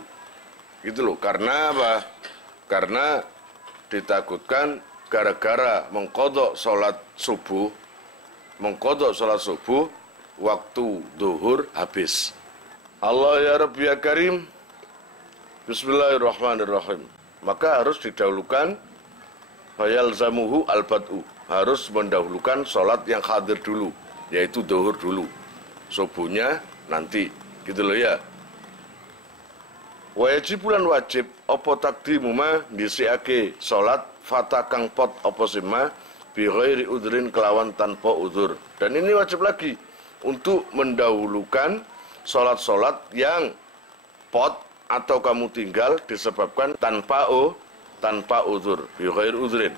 Gitu loh. Karena apa? Karena ditakutkan gara-gara mengqadha sholat subuh, waktu zuhur habis. Allah ya Rabbi ya Karim. Bismillahirrahmanirrahim. Maka harus didahulukan fayal zamuhu al-bad'u, harus mendahulukan sholat yang hadir dulu, yaitu zuhur dulu, subuhnya nanti, gitu loh ya. Wajib bulan wajib apa takdimu ma disiake sholat fata kang pot apa sima bi ghairi udrin kelawan tanpa udzur. Dan ini wajib lagi untuk mendahulukan sholat-sholat yang pot atau kamu tinggal disebabkan tanpa udzur, bi ghairi udrin.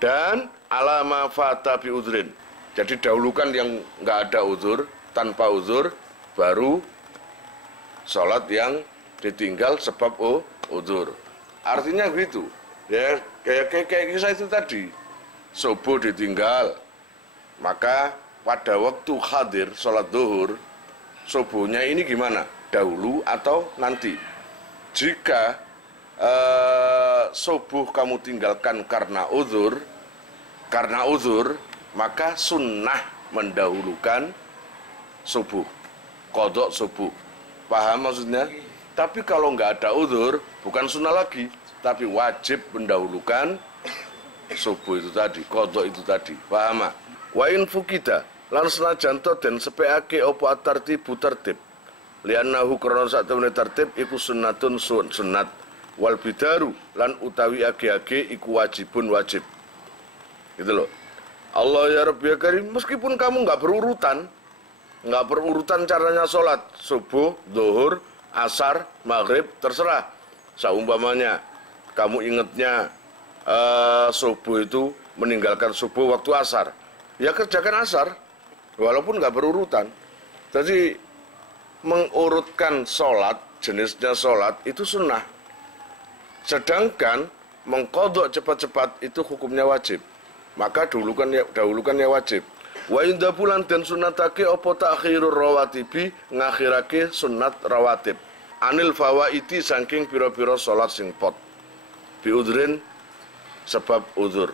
Dan alama fata bi udrin. Jadi dahulukan yang nggak ada udzur, tanpa udzur, baru sholat yang ditinggal sebab udzur. Artinya gitu. Ya, kayak kisah itu tadi. Subuh ditinggal, maka pada waktu hadir sholat zuhur, subuhnya ini gimana? Dahulu atau nanti? Jika subuh kamu tinggalkan karena uzur, maka sunnah mendahulukan subuh, qadha subuh. Paham maksudnya? Tapi kalau nggak ada uzur, bukan sunnah lagi, tapi wajib mendahulukan subuh itu tadi, qadha itu tadi. Paham? Wa in fukida lan senajan to den sepeake apa tartibu tertib. Li'annahu karena sak temene tertib iku sunnatun sunnat. Wal bidaru lan utawi age-age iku wajibun wajib. Gitu loh. Allah ya Rabbi ya Karim, meskipun kamu nggak berurutan caranya sholat subuh, zuhur, asar, maghrib, terserah. Seumpamanya kamu ingatnya subuh itu meninggalkan subuh waktu asar, ya kerjakan asar walaupun nggak berurutan. Jadi mengurutkan sholat, jenisnya sholat itu sunnah, sedangkan mengqadha cepat-cepat itu hukumnya wajib, maka dahulukan ya wajib. Wa inda bulan dan sunnatake apa takhirur rawatibi, ngakhirake sunat rawatib anil fawaiti saking pira-pira salat sing pot bi udrin sebab uzur,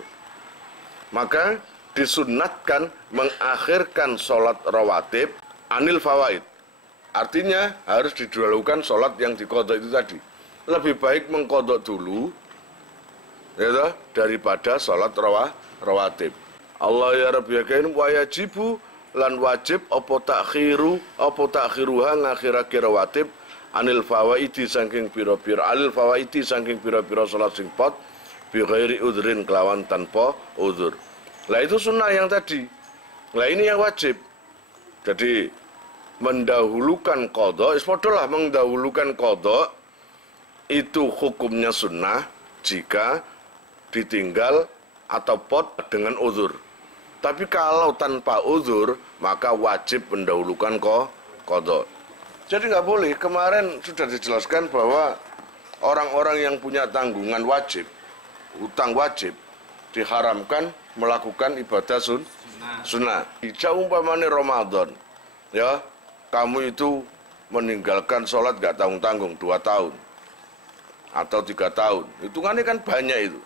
maka disunatkan mengakhirkan salat rawatib anil fawaid. Artinya harus didahulukan salat yang diqadha itu tadi. Lebih baik mengqadha dulu ya daripada salat rawatib. Allah ya Rabbi ya Karim, wa yajibu lan wajib apa takhiruha ngakhirake rawatib anil fawaidi saking pira-pira salat sing pot bi ghairi udhrin kelawan tanpa udzur. Lah itu sunnah yang tadi. Lah ini yang wajib. Jadi mendahulukan qadha, sepodolah mendahulukan qadha itu hukumnya sunnah jika ditinggal atau pot dengan uzur. Tapi kalau tanpa uzur, maka wajib mendahulukan qadha. Jadi nggak boleh. Kemarin sudah dijelaskan bahwa orang-orang yang punya tanggungan wajib, hutang wajib, diharamkan melakukan ibadah sunnah. Jika umpamanya Ramadan, ya kamu itu meninggalkan sholat nggak tanggung-tanggung 2 tahun atau 3 tahun, hitungannya kan banyak itu.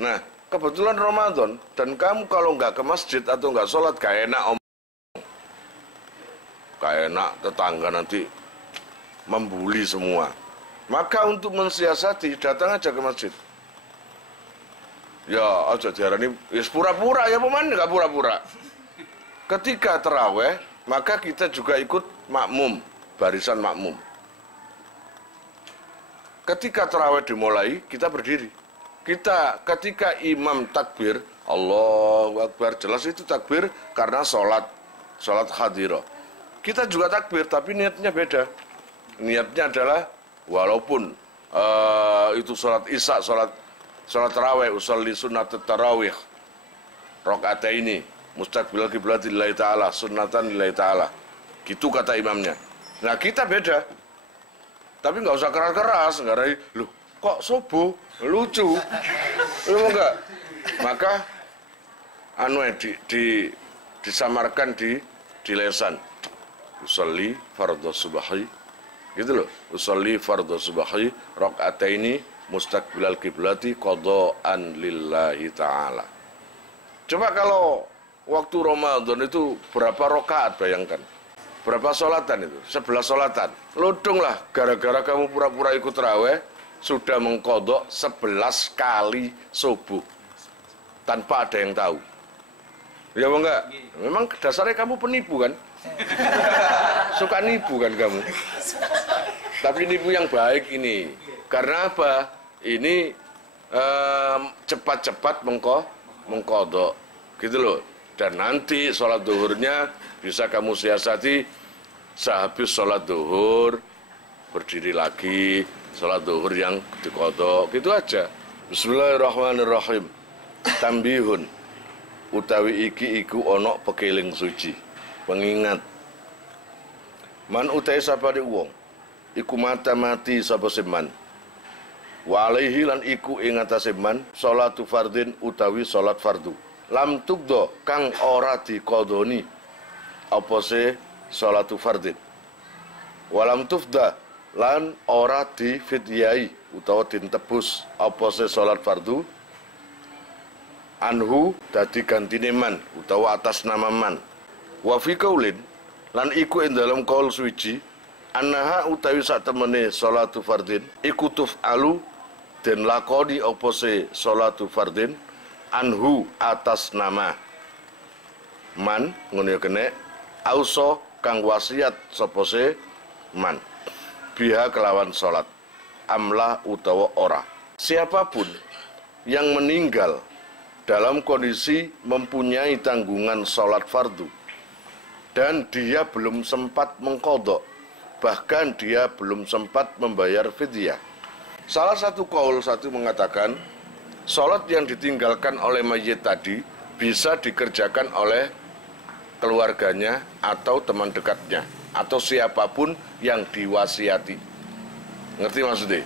Nah, kebetulan Ramadan dan kamu kalau nggak ke masjid atau nggak sholat gak enak Kayak enak tetangga nanti membuli semua. Maka untuk mensiasati, datang aja ke masjid. Ya, aja diarani pura-pura ya pemain nggak pura-pura. Ketika terawih, maka kita juga ikut makmum, barisan makmum. Ketika terawih dimulai, kita berdiri. Ketika imam takbir, Allahu Akbar, jelas itu takbir karena sholat hadirah. Kita juga takbir, tapi niatnya beda. Niatnya adalah walaupun itu sholat isya, sholat tarawih, usolli sunnat tarawih, rakaataini mustaqbil qiblat lillahi ta'ala, sunnatan lillahi ta'ala. Gitu kata imamnya. Nah kita beda. Tapi nggak usah keras-keras, nggak ada, loh kok subuh, lucu, lu enggak? Maka disamarkan di lesan. Usolli fardhu subahi, gitu loh. Usolli fardhu subahi, rakaataini mustaqbilal kiblati qadaan lillahi ta'ala. Coba kalau waktu Ramadan itu berapa rakaat, bayangkan. Berapa sholatan itu? 11 sholatan. Ludung lah, gara-gara kamu pura-pura ikut raweh, sudah mengkodok 11 kali subuh. Tanpa ada yang tahu. Ya enggak? Memang dasarnya kamu penipu kan? Suka nipu kan kamu? Tapi nipu yang baik ini. Karena apa? Ini cepat-cepat mengkodok. Gitu loh. Dan nanti sholat duhurnya bisa kamu siasati sehabis sholat duhur, berdiri lagi, sholat duhur yang dikodok, gitu aja. Bismillahirrahmanirrahim. Tambihun, utawi iki iku onok pekeling suci, pengingat. Man utai sapane wong, iku mati sapa seman. Wa alaihi lan iku ing atase man sholatu fardin utawi sholat fardu. Lam tugdo kang ora dikodoni apa se sholatu fardin. Walam tufda lan ora difidyai utawa dintebus apa se sholat fardu. Anhu dadi gantine man utawa atas nama man. Wa fi qaulin lan iku ing dalam qaul suci annaha utawi sak temene sholatu fardin iku tuf'alu den lakoni apa se sholatu fardin anhu atas nama man ngono ya kene auso kang wasiat sapa se man biha kelawan salat amlah utawa ora. Siapapun yang meninggal dalam kondisi mempunyai tanggungan salat fardu dan dia belum sempat mengqadha, bahkan dia belum sempat membayar fidyah. Salah satu qaul satu mengatakan sholat yang ditinggalkan oleh mayit tadi bisa dikerjakan oleh keluarganya atau teman dekatnya atau siapapun yang diwasiati. Ngerti maksudnya?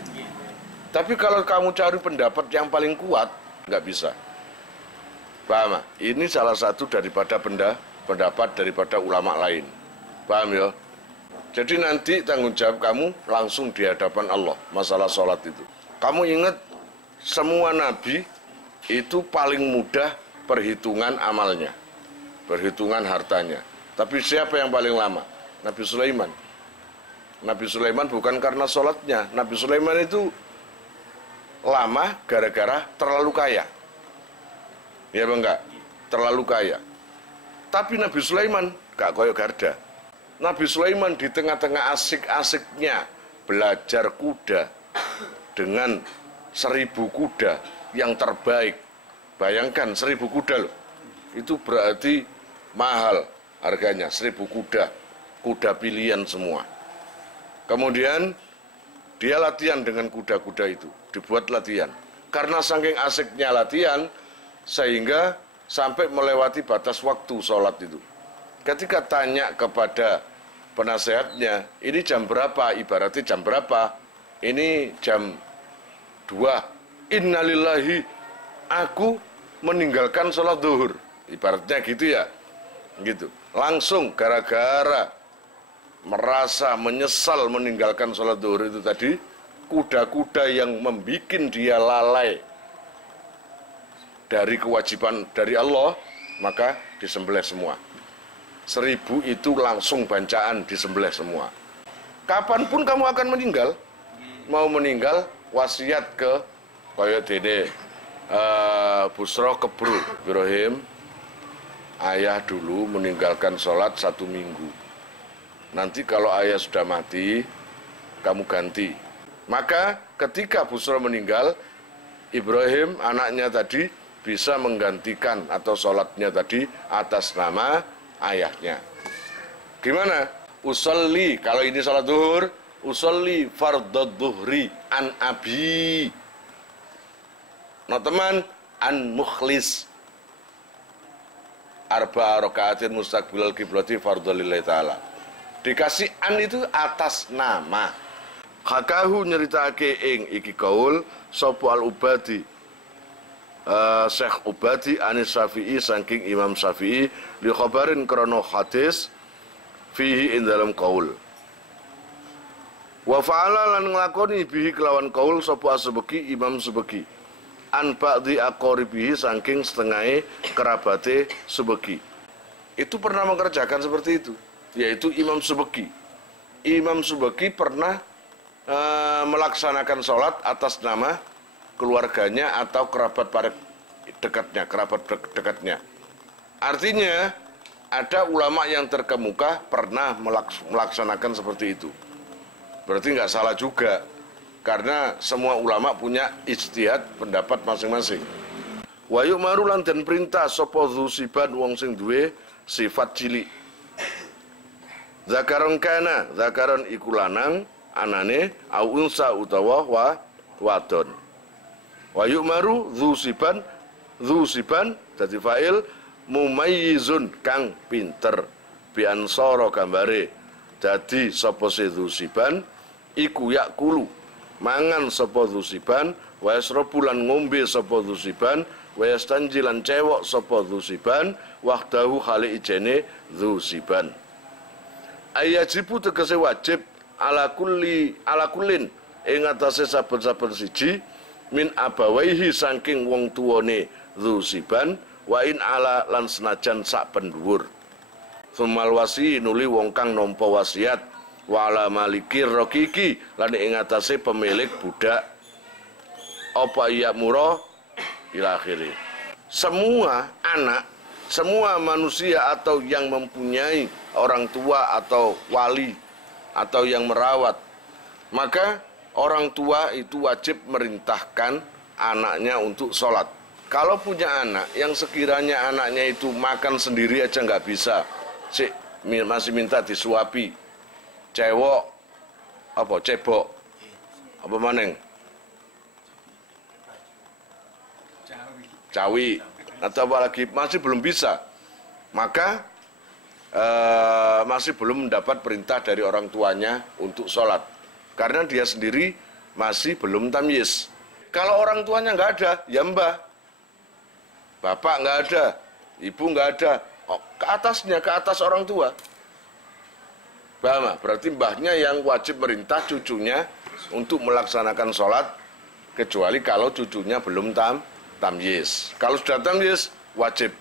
Tapi kalau kamu cari pendapat yang paling kuat, nggak bisa. Paham? Ini salah satu daripada pendapat daripada ulama lain. Paham ya? Jadi nanti tanggung jawab kamu langsung di hadapan Allah masalah sholat itu. Kamu ingat semua nabi itu paling mudah perhitungan amalnya, perhitungan hartanya. Tapi siapa yang paling lama? Nabi Sulaiman. Nabi Sulaiman bukan karena sholatnya. Nabi Sulaiman itu lama gara-gara terlalu kaya. Ya enggak? Terlalu kaya. Tapi Nabi Sulaiman gak koyo Garda. Nabi Sulaiman di tengah-tengah asik-asiknya belajar kuda dengan 1000 kuda yang terbaik. Bayangkan 1000 kuda loh. Itu berarti mahal harganya, 1000 kuda. Kuda pilihan semua. Kemudian dia latihan dengan kuda-kuda itu. Dibuat latihan. Karena saking asiknya latihan, sehingga sampai melewati batas waktu sholat itu. Ketika tanya kepada penasehatnya, ini jam berapa? Ibaratnya jam berapa? Ini jam 2. Innalillahi, aku meninggalkan sholat duhur. Ibaratnya gitu ya. Gitu. Langsung gara-gara merasa menyesal meninggalkan sholat duhur itu tadi, kuda-kuda yang membikin dia lalai dari kewajiban dari Allah, maka disembelih semua. 1000 itu langsung bancaan disembelih semua. Kapanpun kamu akan meninggal, mau meninggal wasiat ke kaya dene Busro Kebru Ibrahim, ayah dulu meninggalkan sholat 1 minggu. Nanti kalau ayah sudah mati, kamu ganti. Maka ketika Busro meninggal, Ibrahim anaknya tadi bisa menggantikan atau sholatnya tadi atas nama ayahnya. Gimana? Usolli, kalau ini sholat duhur, usolli fardad duhri an abi. No teman, an mukhlis. Arba rakaatin mustaqbilal kiblati fardholillahi ta'ala. Dikasih an itu atas nama. Hakahu nyeritake ing iki kaul sapa al-Ubadi. Syekh Ubadi anis Syafi'i saking Imam Syafi'i li khabarin krana hadis fihi ing dalam kaul. Wa fa'ala lan nglakoni bihi kelawan kaul sapa Subeki Imam Subeki. An ba'di aqaribihi saking setengahe kerabate Subeki. Itu pernah mengerjakan seperti itu, yaitu Imam Subeki. Imam Subeki pernah melaksanakan sholat atas nama keluarganya atau kerabat dekatnya. Artinya ada ulama yang terkemuka pernah melaksanakan seperti itu. Berarti nggak salah juga, karena semua ulama punya ijtihad pendapat masing-masing. Wa yu'maru lan den perintah sapa dzusiban wong sing duwe sifat cilik. Zakaron kana, zakaron iku lanang anane au unsa utawa wadon. Wa yu'maru dzusiban dadi fa'il mumayyizun kang pinter bi ansara gambare. Dadi sapa se dzusiban iku yakulu mangan sapa dzusiban wa yasrabu lan ngombe sapa dzusiban wa yastanji lan cewok sapa dzusiban wahdahu khali ijene dzusiban. Ayajibu tegese wajib ala kullin ing atase saben-saben siji min abawaihi saking wong tuwane dzusiban wa in ala lan senajan sak pendhuwur. Sumal wasi nuli wong kang nampa wasiat wa ala malikir rokiki lan ing atase pemilik budak apa iya murah ila akhiri. Semua anak, semua manusia atau yang mempunyai orang tua atau wali atau yang merawat, maka orang tua itu wajib merintahkan anaknya untuk sholat. Kalau punya anak yang sekiranya anaknya itu makan sendiri aja nggak bisa, masih minta disuapi, cebok, apa maneng, cawi, atau apalagi masih belum bisa, maka masih belum mendapat perintah dari orang tuanya untuk sholat, karena dia sendiri masih belum tamyiz. Kalau orang tuanya nggak ada, ya mbah, bapak nggak ada, ibu nggak ada, ke atasnya, ke atas orang tua. Paham? Berarti mbahnya yang wajib merintah cucunya untuk melaksanakan sholat, kecuali kalau cucunya belum tamyiz. Kalau sudah tamyiz, wajib.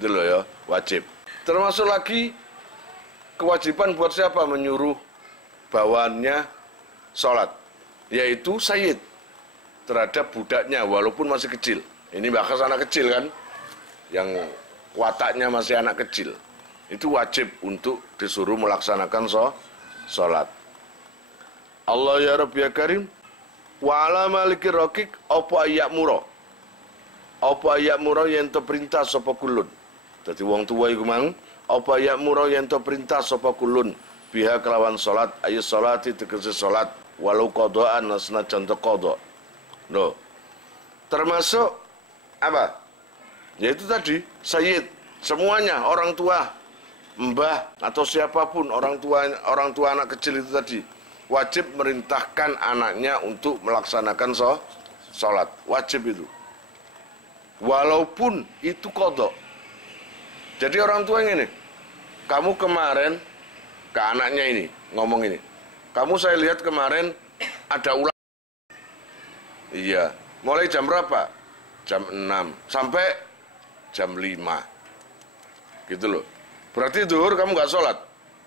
Itu loh ya, wajib. Termasuk lagi kewajiban buat siapa menyuruh bawaannya sholat, yaitu sayyid terhadap budaknya walaupun masih kecil. Ini bahkan anak kecil kan, yang wataknya masih anak kecil, itu wajib untuk disuruh melaksanakan sholat. Allah ya Rabbi ya Karim, wa ala malikir rokik apa ya'mura, apa ya'mura yang terperintah sapa kulun. Jadi wong tua iku mang apa ya'mura yang terperintah sapa kulun biha kelawan salat ayu salati tegese salat walau qadaan senajan qada. No. Termasuk apa? Yaitu tadi sayyid, semuanya orang tua, mbah atau siapapun orang tua anak kecil itu tadi wajib merintahkan anaknya untuk melaksanakan salat. Wajib itu. Walaupun itu qada. Jadi orang tua ini, kamu kemarin ke anaknya ini ngomong ini, kamu saya lihat kemarin ada ulang. Iya, mulai jam berapa? Jam 6 sampai jam 5. Gitu loh. Berarti zuhur kamu nggak sholat.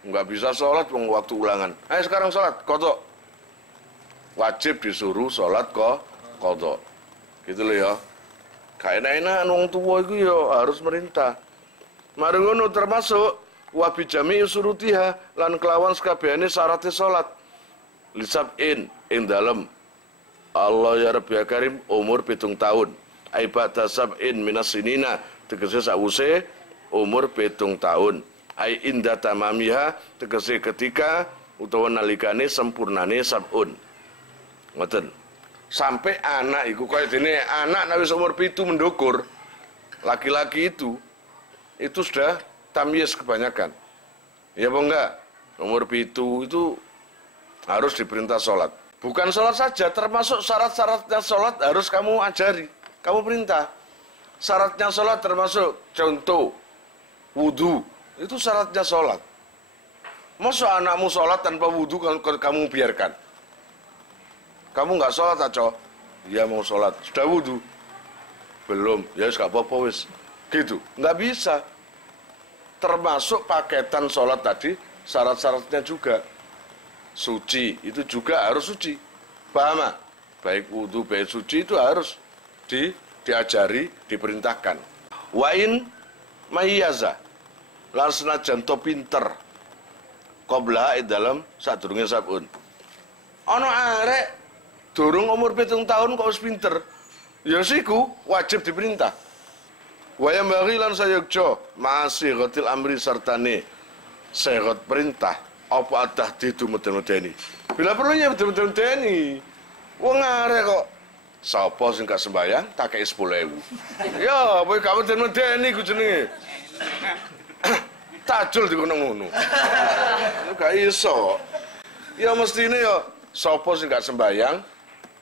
Nggak bisa sholat waktu ulangan. Ayo sekarang sholat, kodok. Wajib disuruh sholat kodok. Gitu loh ya. Kayak enak wong tua itu ya harus merintah. Mari ngono termasuk wabi jami usurutiha lan kelawan sekabehane syaratnya sholat. Lisab'in ing dalem Allah ya Rabbi ya Karim umur 7 tahun. Aibata sab'in minas sinina tegese sawuse umur 7 tahun. Ai inda tamamiha tegese ketika utawa nalikane sempurnane sab'un. Ngoten. Sampai anak iku kaya dene anak wis umur 7 mendukur. Laki-laki itu sudah tamyiz kebanyakan. Ya apa enggak? Umur 7 itu harus diperintah sholat. Bukan sholat saja, termasuk syarat-syaratnya sholat harus kamu ajari. Kamu perintah. Syaratnya sholat termasuk contoh wudu. Itu syaratnya sholat. Masa anakmu sholat tanpa wudu kamu biarkan? Kamu nggak sholat aja? Dia mau sholat. Sudah wudu? Belum. Ya nggak apa-apa wis. Gitu. Nggak bisa. Termasuk paketan sholat tadi, syarat-syaratnya juga. Suci, itu juga harus suci. Paham? Baik wudu, baik suci itu harus diajari, diperintahkan. Wain mayyaza lan senajan to pinter qabla dalam sadurunge sabun. Ana arek durung umur 7 tahun kok wis pinter. Ya siku wajib diperintah. Wayam bagi lan sayekjo masih gotil amri sertane segot perintah apa adah didu meden-medeni. Bila perlunya meden-medeni. Wong arek kok sapa sing gak sembayang tak kei 10.000. Ya, kowe gak meden-medeni ku jenenge. Tajul dikono ngono. Gak iso. Ya mestine ya sapa sing gak sembayang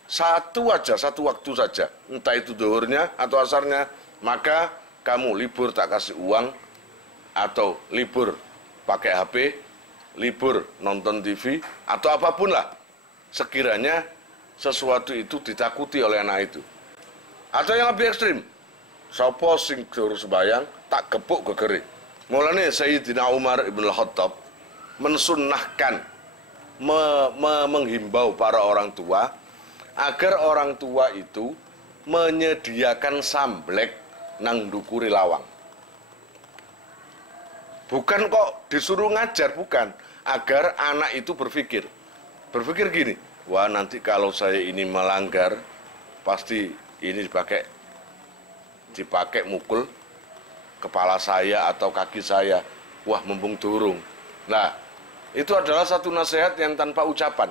satu waktu saja, entah itu zuhurnya atau asarnya, maka kamu libur tak kasih uang, atau libur pakai HP, libur nonton TV, atau apapun lah. Sekiranya sesuatu itu ditakuti oleh anak itu. Atau yang lebih ekstrim, sapa sing zuhur sembayang tak gepuk gegere. Mulane Sayyidina Umar ibn al-Khattab mensunnahkan, menghimbau para orang tua agar orang tua itu menyediakan samblek nang ndukuri lawang. Bukan kok disuruh ngajar, bukan. Agar anak itu berpikir gini, wah nanti kalau saya ini melanggar, pasti ini dipakai mukul kepala saya atau kaki saya. Wah mumpung durung. Nah, itu adalah satu nasihat yang tanpa ucapan.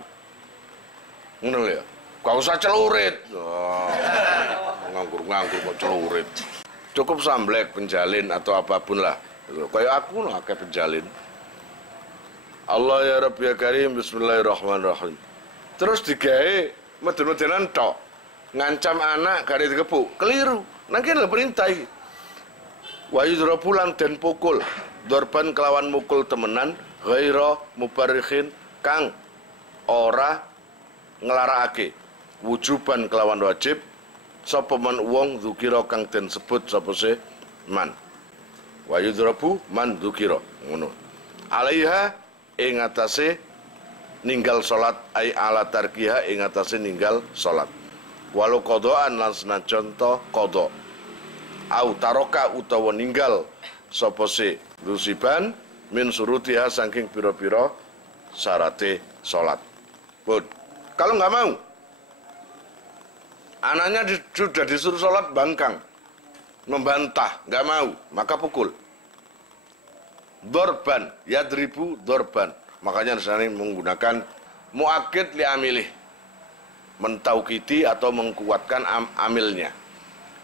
Ngono ya. Gak usah celurit. Nganggur-nganggur kok celurit. Cukup samblek, penjalin atau apapun lah. Kayak aku lah, kayak penjalin. Allah ya Rabbi ya Karim, bismillahirrahmanirrahim. Terus digawe meden-medenan tok. Ngancam anak gak dikepuk. Keliru. Nangke lho perintah iki. Wa yudrabulan den pukul. Dorban kelawan mukul temenan, ghaira mubarikhin kang ora nglarakake. Wujuban kelawan wajib sapa man wong dzukira kang den sebut sapa se man wa yudrabu man dzukira ngono alaiha ing atase ninggal salat ai ala tarkiha ing atase ninggal salat walau qadaan lan senajan to qada au taroka utawa ninggal sapa se rusiban min surutiha saking pira-pira syarate salat. Pun kalau nggak mau anaknya sudah disuruh sholat bangkang, membantah, nggak mau, maka pukul. Dorban, yadribu dorban. Makanya disana menggunakan muakid li amilih, mentaukiti atau mengkuatkan amilnya.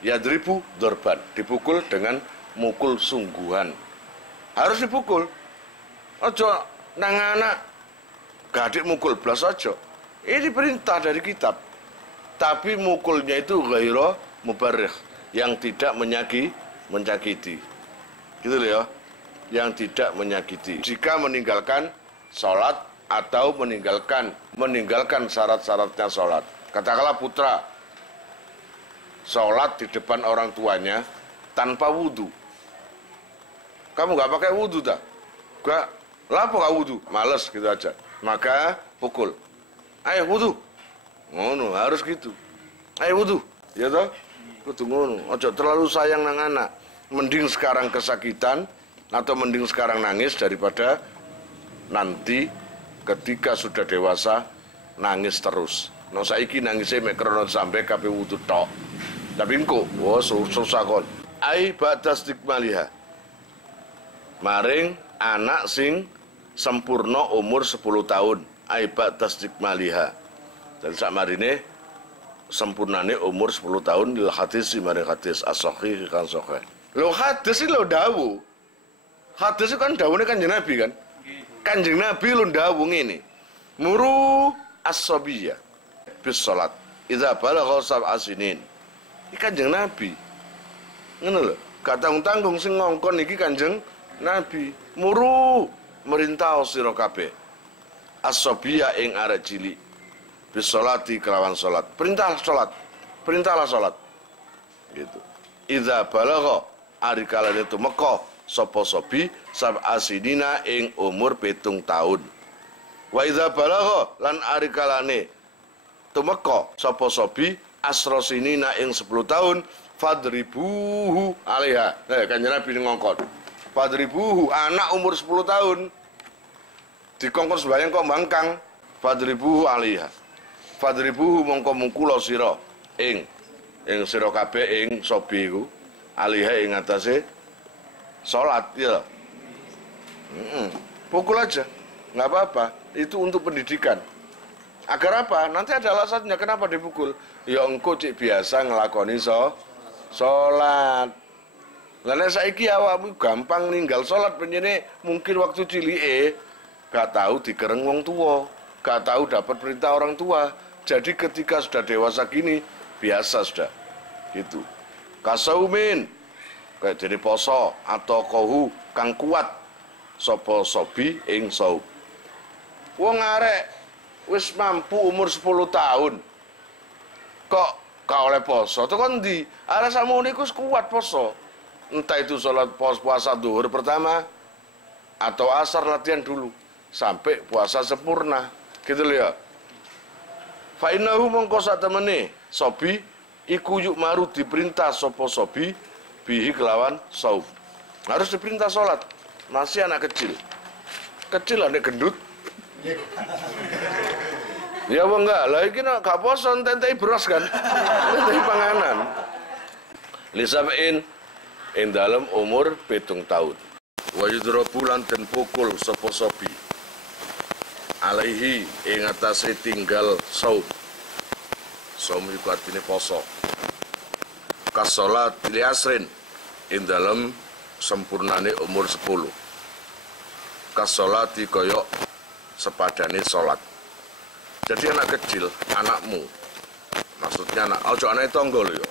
Yadribu dorban, dipukul dengan mukul sungguhan. Harus dipukul. Ojo nang anak gadik mukul blas ojo. Ini perintah dari kitab. Tapi mukulnya itu ghaira mubarrih, yang tidak menyakiti. Gitu loh ya. Yang tidak menyakiti. Jika meninggalkan sholat atau meninggalkan syarat-syaratnya sholat. Katakanlah putra sholat di depan orang tuanya tanpa wudu. kamu nggak pakai wudhu tak? Gak, lapo gak wudhu, males gitu aja. Maka pukul. Ayo wudhu. Ngono, harus gitu. Ayo wudhu, ya toh? Kudu ngono. Ojo terlalu sayang nang anak. Mending sekarang kesakitan atau mending sekarang nangis daripada nanti ketika sudah dewasa nangis terus. No saiki nangisnya mek krana sampe kabeh wudhu tok. Tapi engko, susah kon. Ai ba'da istikmaliha. Maring anak sing sempurna umur 10 tahun. Ai ba'da istikmaliha. Dan sakmarine sempurnane umur 10 tahun lil hadis maring hadis as-sahih kan sahih. Lho hadis iki lho dawuh. Hadis kan dawuhne Kanjeng Nabi kan. Kanjeng Nabi lho dawuh ngene. Muru as-sabiyya bis salat idza balagha sab'a sinin. Iki Kanjeng Nabi. Ngono lho, gak tanggung-tanggung sing ngongkon iki Kanjeng Nabi. Muru merintah sira kabeh. As-sabiyya ing arek cilik bis salati kelawan salat. Perintah salat. Perintahlah salat. Gitu. Idza balagha ari kalane tumeka sapa sobi sab'a sinina ing umur 7 tahun. Wa idza balagha lan ari kalane tumeka sapa sobi asra sinina ing 10 tahun fadribuhu alaiha. Kanjeng Nabi ngongkon. Fadribuhu anak umur 10 tahun dikongkon sembayang kok bangkang. Fadribuhu alaiha. Fadribuhu mongko mungkula sira ing sira kabeh ing sobi iku alaiha ing atase salat ya. Pukul aja, nggak apa-apa. Itu untuk pendidikan. Agar apa? Nanti ada alasannya kenapa dipukul. Ya engko cik biasa ngelakoni salat. Lah nek saiki awakmu gampang ninggal salat penyene mungkin waktu cilike gak tahu dikereng wong tua, gak tahu dapat perintah orang tua. Jadi ketika sudah dewasa gini biasa sudah. Gitu. Kasaumin kayak jadi poso atau kohu kang kuat sopo sobi ing saum. Wong arek wis mampu umur 10 tahun kok gak oleh poso itu kan di arek sakmono iku kuat poso, entah itu sholat puasa duhur pertama atau asar latihan dulu sampai puasa sempurna gitu loh ya. Fa innahu mongko satemene sobi iku yuk maru diperintah sopo sobi bihi kelawan saum. Harus diperintah sholat. Masih anak kecil. Kecil anak gendut. Ya apa enggak? Lah iki nek gak poso enteni beras kan. Enteni panganan. Lisabain ing dalem umur 7 tahun. Wa yudrabu lan den pukul sapa sobi. Alaihi ing atase tinggal saum. Saum iku artine poso. Kasolat li asrin ing dalem sempurnane umur 10. Kasolati koyok sepadane salat. Jadi anak kecil, anakmu, maksudnya ojo anak tonggo lho ya.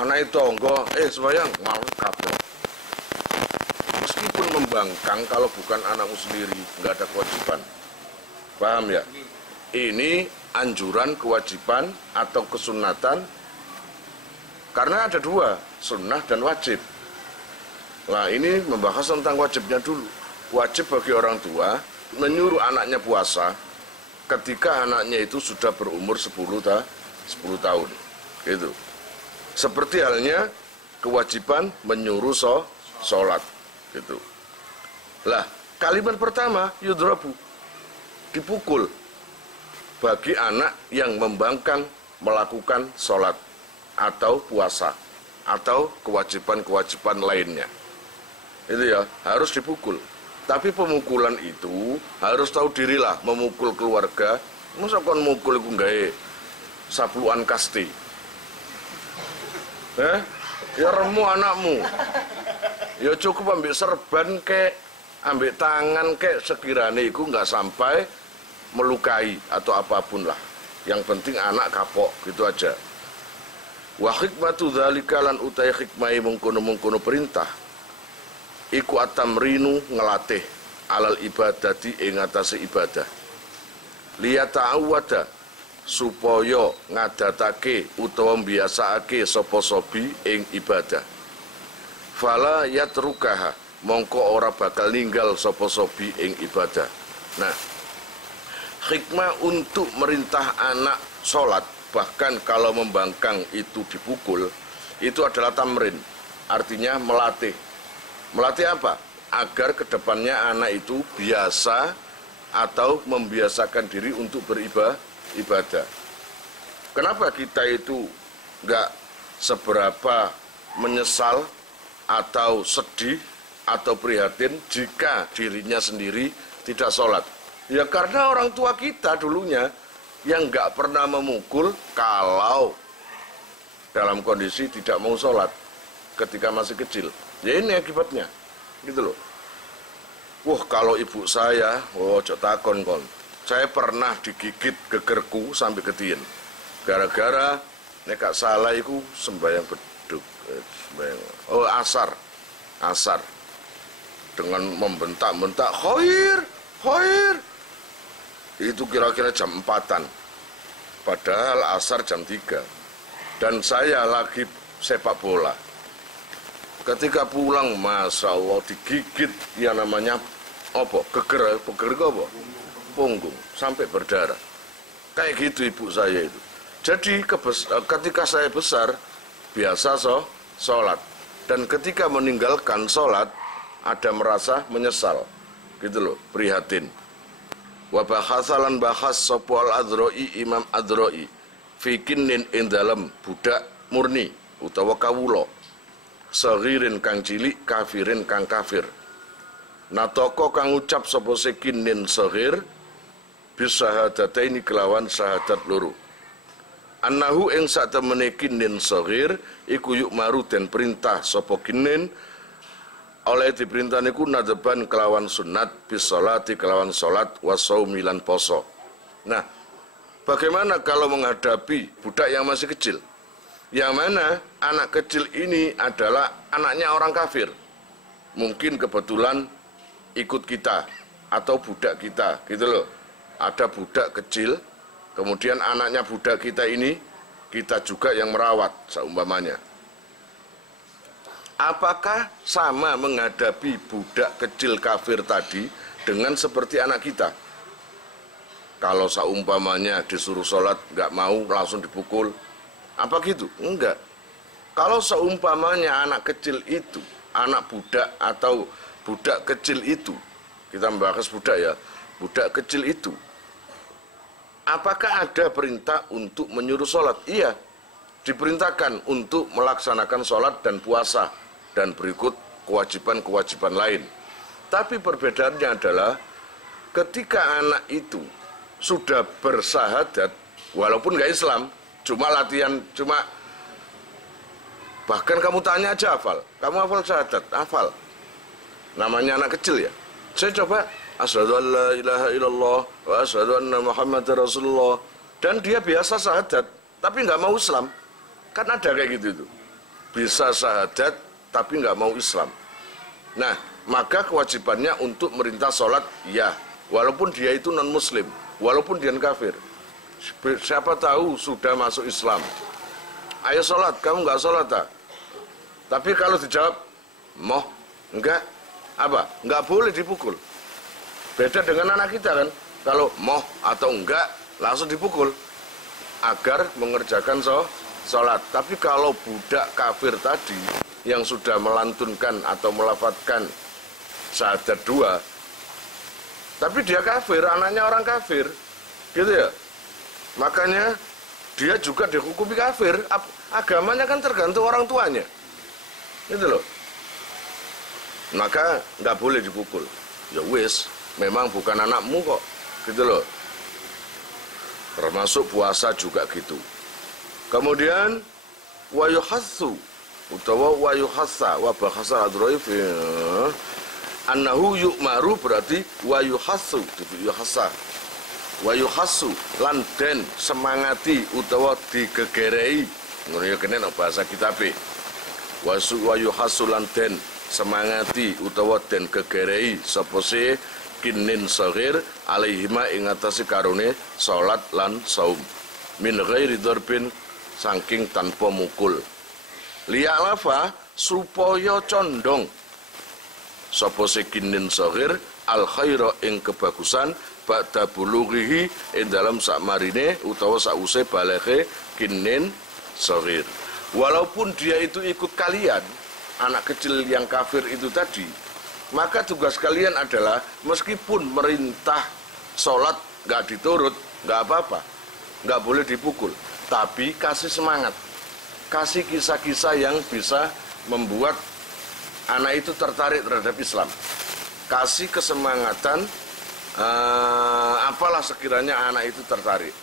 Anak tonggo, sembayang mau kapok. Meskipun membangkang kalau bukan anakmu sendiri, nggak ada kewajiban. Paham ya? Ini anjuran kewajiban atau kesunatan. Karena ada dua, sunnah dan wajib. Nah ini membahas tentang wajibnya dulu. Wajib bagi orang tua menyuruh anaknya puasa ketika anaknya itu sudah berumur 10 tahun. Gitu. Seperti halnya kewajiban menyuruh sholat. Gitu. Lah kalimat pertama yudrabu, dipukul bagi anak yang membangkang melakukan sholat atau puasa atau kewajiban-kewajiban lainnya. Itu ya, harus dipukul. Tapi pemukulan itu harus tahu dirilah, memukul keluarga. Masa kon mukul iku gawe sapluan kasti. Ya remu anakmu. Ya cukup ambil serban kek, ambil tangan kek, sekiranya iku nggak sampai melukai atau apapun lah. Yang penting anak kapok, gitu aja. Wa hikmatu dzalika lan utai hikmai mungkono-mungkono perintah iku atamrinu ngelatih alal ibadati ing atase ibadah liyata'awwada supaya ngadatake utawa mbiasaake sapa sobi ing ibadah fala yatrukaha mongko ora bakal ninggal sapa sobi ing ibadah. Nah, hikmah untuk merintah anak sholat, bahkan kalau membangkang itu dipukul, itu adalah tamrin, artinya melatih. Melatih apa? Agar kedepannya anak itu biasa atau membiasakan diri untuk beribadah. Kenapa kita itu nggak seberapa menyesal atau sedih atau prihatin jika dirinya sendiri tidak sholat? Ya karena orang tua kita dulunya yang nggak pernah memukul kalau dalam kondisi tidak mau sholat ketika masih kecil. Ya ini akibatnya, gitu loh. Wah kalau ibu saya, cok takon kon, saya pernah digigit gegerku sampai ketien. Gara-gara nekak salah iku sembahyang beduk, asar dengan membentak-bentak khair. Itu kira-kira jam 4-an, padahal asar jam 3, dan saya lagi sepak bola. Ketika pulang, masya Allah digigit yang namanya apa? Geger apa? Punggung sampai berdarah. Kayak gitu ibu saya itu. Jadi ketika saya besar biasa sholat, dan ketika meninggalkan sholat ada merasa menyesal, gitu loh, prihatin. Wa bahasalan bahas sapa al-Adroi, Imam Adroi fikinin ing dalem budak murni utawa kawula, saghirin kang cilik, kafirin kang kafir. Natoko kang ucap sapa sekinin saghir bisahadataini kelawan syahadat loro. Annahu ing satemene kinin saghir iku yuk maru den perintah sapa kinin oleh diperintah niku nadban kelawan sunat bisolati kelawan salat wasaumi lan poso. Nah, bagaimana kalau menghadapi budak yang masih kecil? Yang mana anak kecil ini adalah anaknya orang kafir. Mungkin kebetulan ikut kita atau budak kita, gitu loh. Ada budak kecil, kemudian anaknya budak kita ini kita juga yang merawat seumpamanya. Apakah sama menghadapi budak kecil kafir tadi dengan seperti anak kita? Kalau seumpamanya disuruh sholat nggak mau langsung dipukul, apa gitu? Enggak. Kalau seumpamanya anak kecil itu, anak budak atau budak kecil itu, kita membahas budak ya, budak kecil itu, apakah ada perintah untuk menyuruh sholat? Iya, diperintahkan untuk melaksanakan sholat dan puasa dan berikut kewajiban-kewajiban lain. Tapi perbedaannya adalah ketika anak itu sudah bersahadat, walaupun nggak Islam, cuma latihan, bahkan kamu tanya aja hafal, kamu hafal syahadat, hafal. Namanya anak kecil ya. Saya coba asyhadu an la ilaha illallah wa asyhadu anna Muhammadar Rasulullah, dan dia biasa syahadat tapi nggak mau Islam. Kan ada kayak gitu itu. Bisa syahadat tapi nggak mau Islam. Nah, maka kewajibannya untuk merintah sholat, ya, walaupun dia itu non muslim, walaupun dia kafir. Siapa tahu sudah masuk Islam. Ayo sholat, kamu nggak sholat tak? Tapi kalau dijawab, moh, enggak, apa? Nggak boleh dipukul. Beda dengan anak kita kan, kalau moh atau enggak, langsung dipukul. Agar mengerjakan sholat. Tapi kalau budak kafir tadi, yang sudah melantunkan atau melafadzkan syahadat 2, tapi dia kafir, anaknya orang kafir, gitu ya. Makanya dia juga dihukumi kafir. Agamanya kan tergantung orang tuanya, gitu loh. Maka nggak boleh dipukul. Ya wis, memang bukan anakmu kok, gitu loh. Termasuk puasa juga gitu. Kemudian wayuhatsu utawa wayuhassa wa bahasa adroif annahu yu'maru berarti wayuhassu yuhassa wayuhassu lan den semangati utawa digegerei ngono ya kene bahasa kitabe wayuhassu lan den semangati utawa den gegerei sapa se kinin saghir alaihima ing atase karone salat lan saum min ghairi darbin saking tanpa mukul. Liya'lafa supaya condong sapa sikinin saghir al khaira ing kebagusan ba'da bulughihi ing dalam sakmarine utawa sause balaghe kinin saghir. Walaupun dia itu ikut kalian, anak kecil yang kafir itu tadi, maka tugas kalian adalah meskipun merintah sholat nggak diturut, nggak apa-apa, nggak boleh dipukul, tapi kasih semangat, kasih kisah-kisah yang bisa membuat anak itu tertarik terhadap Islam, kasih kesemangatan, apalah sekiranya anak itu tertarik.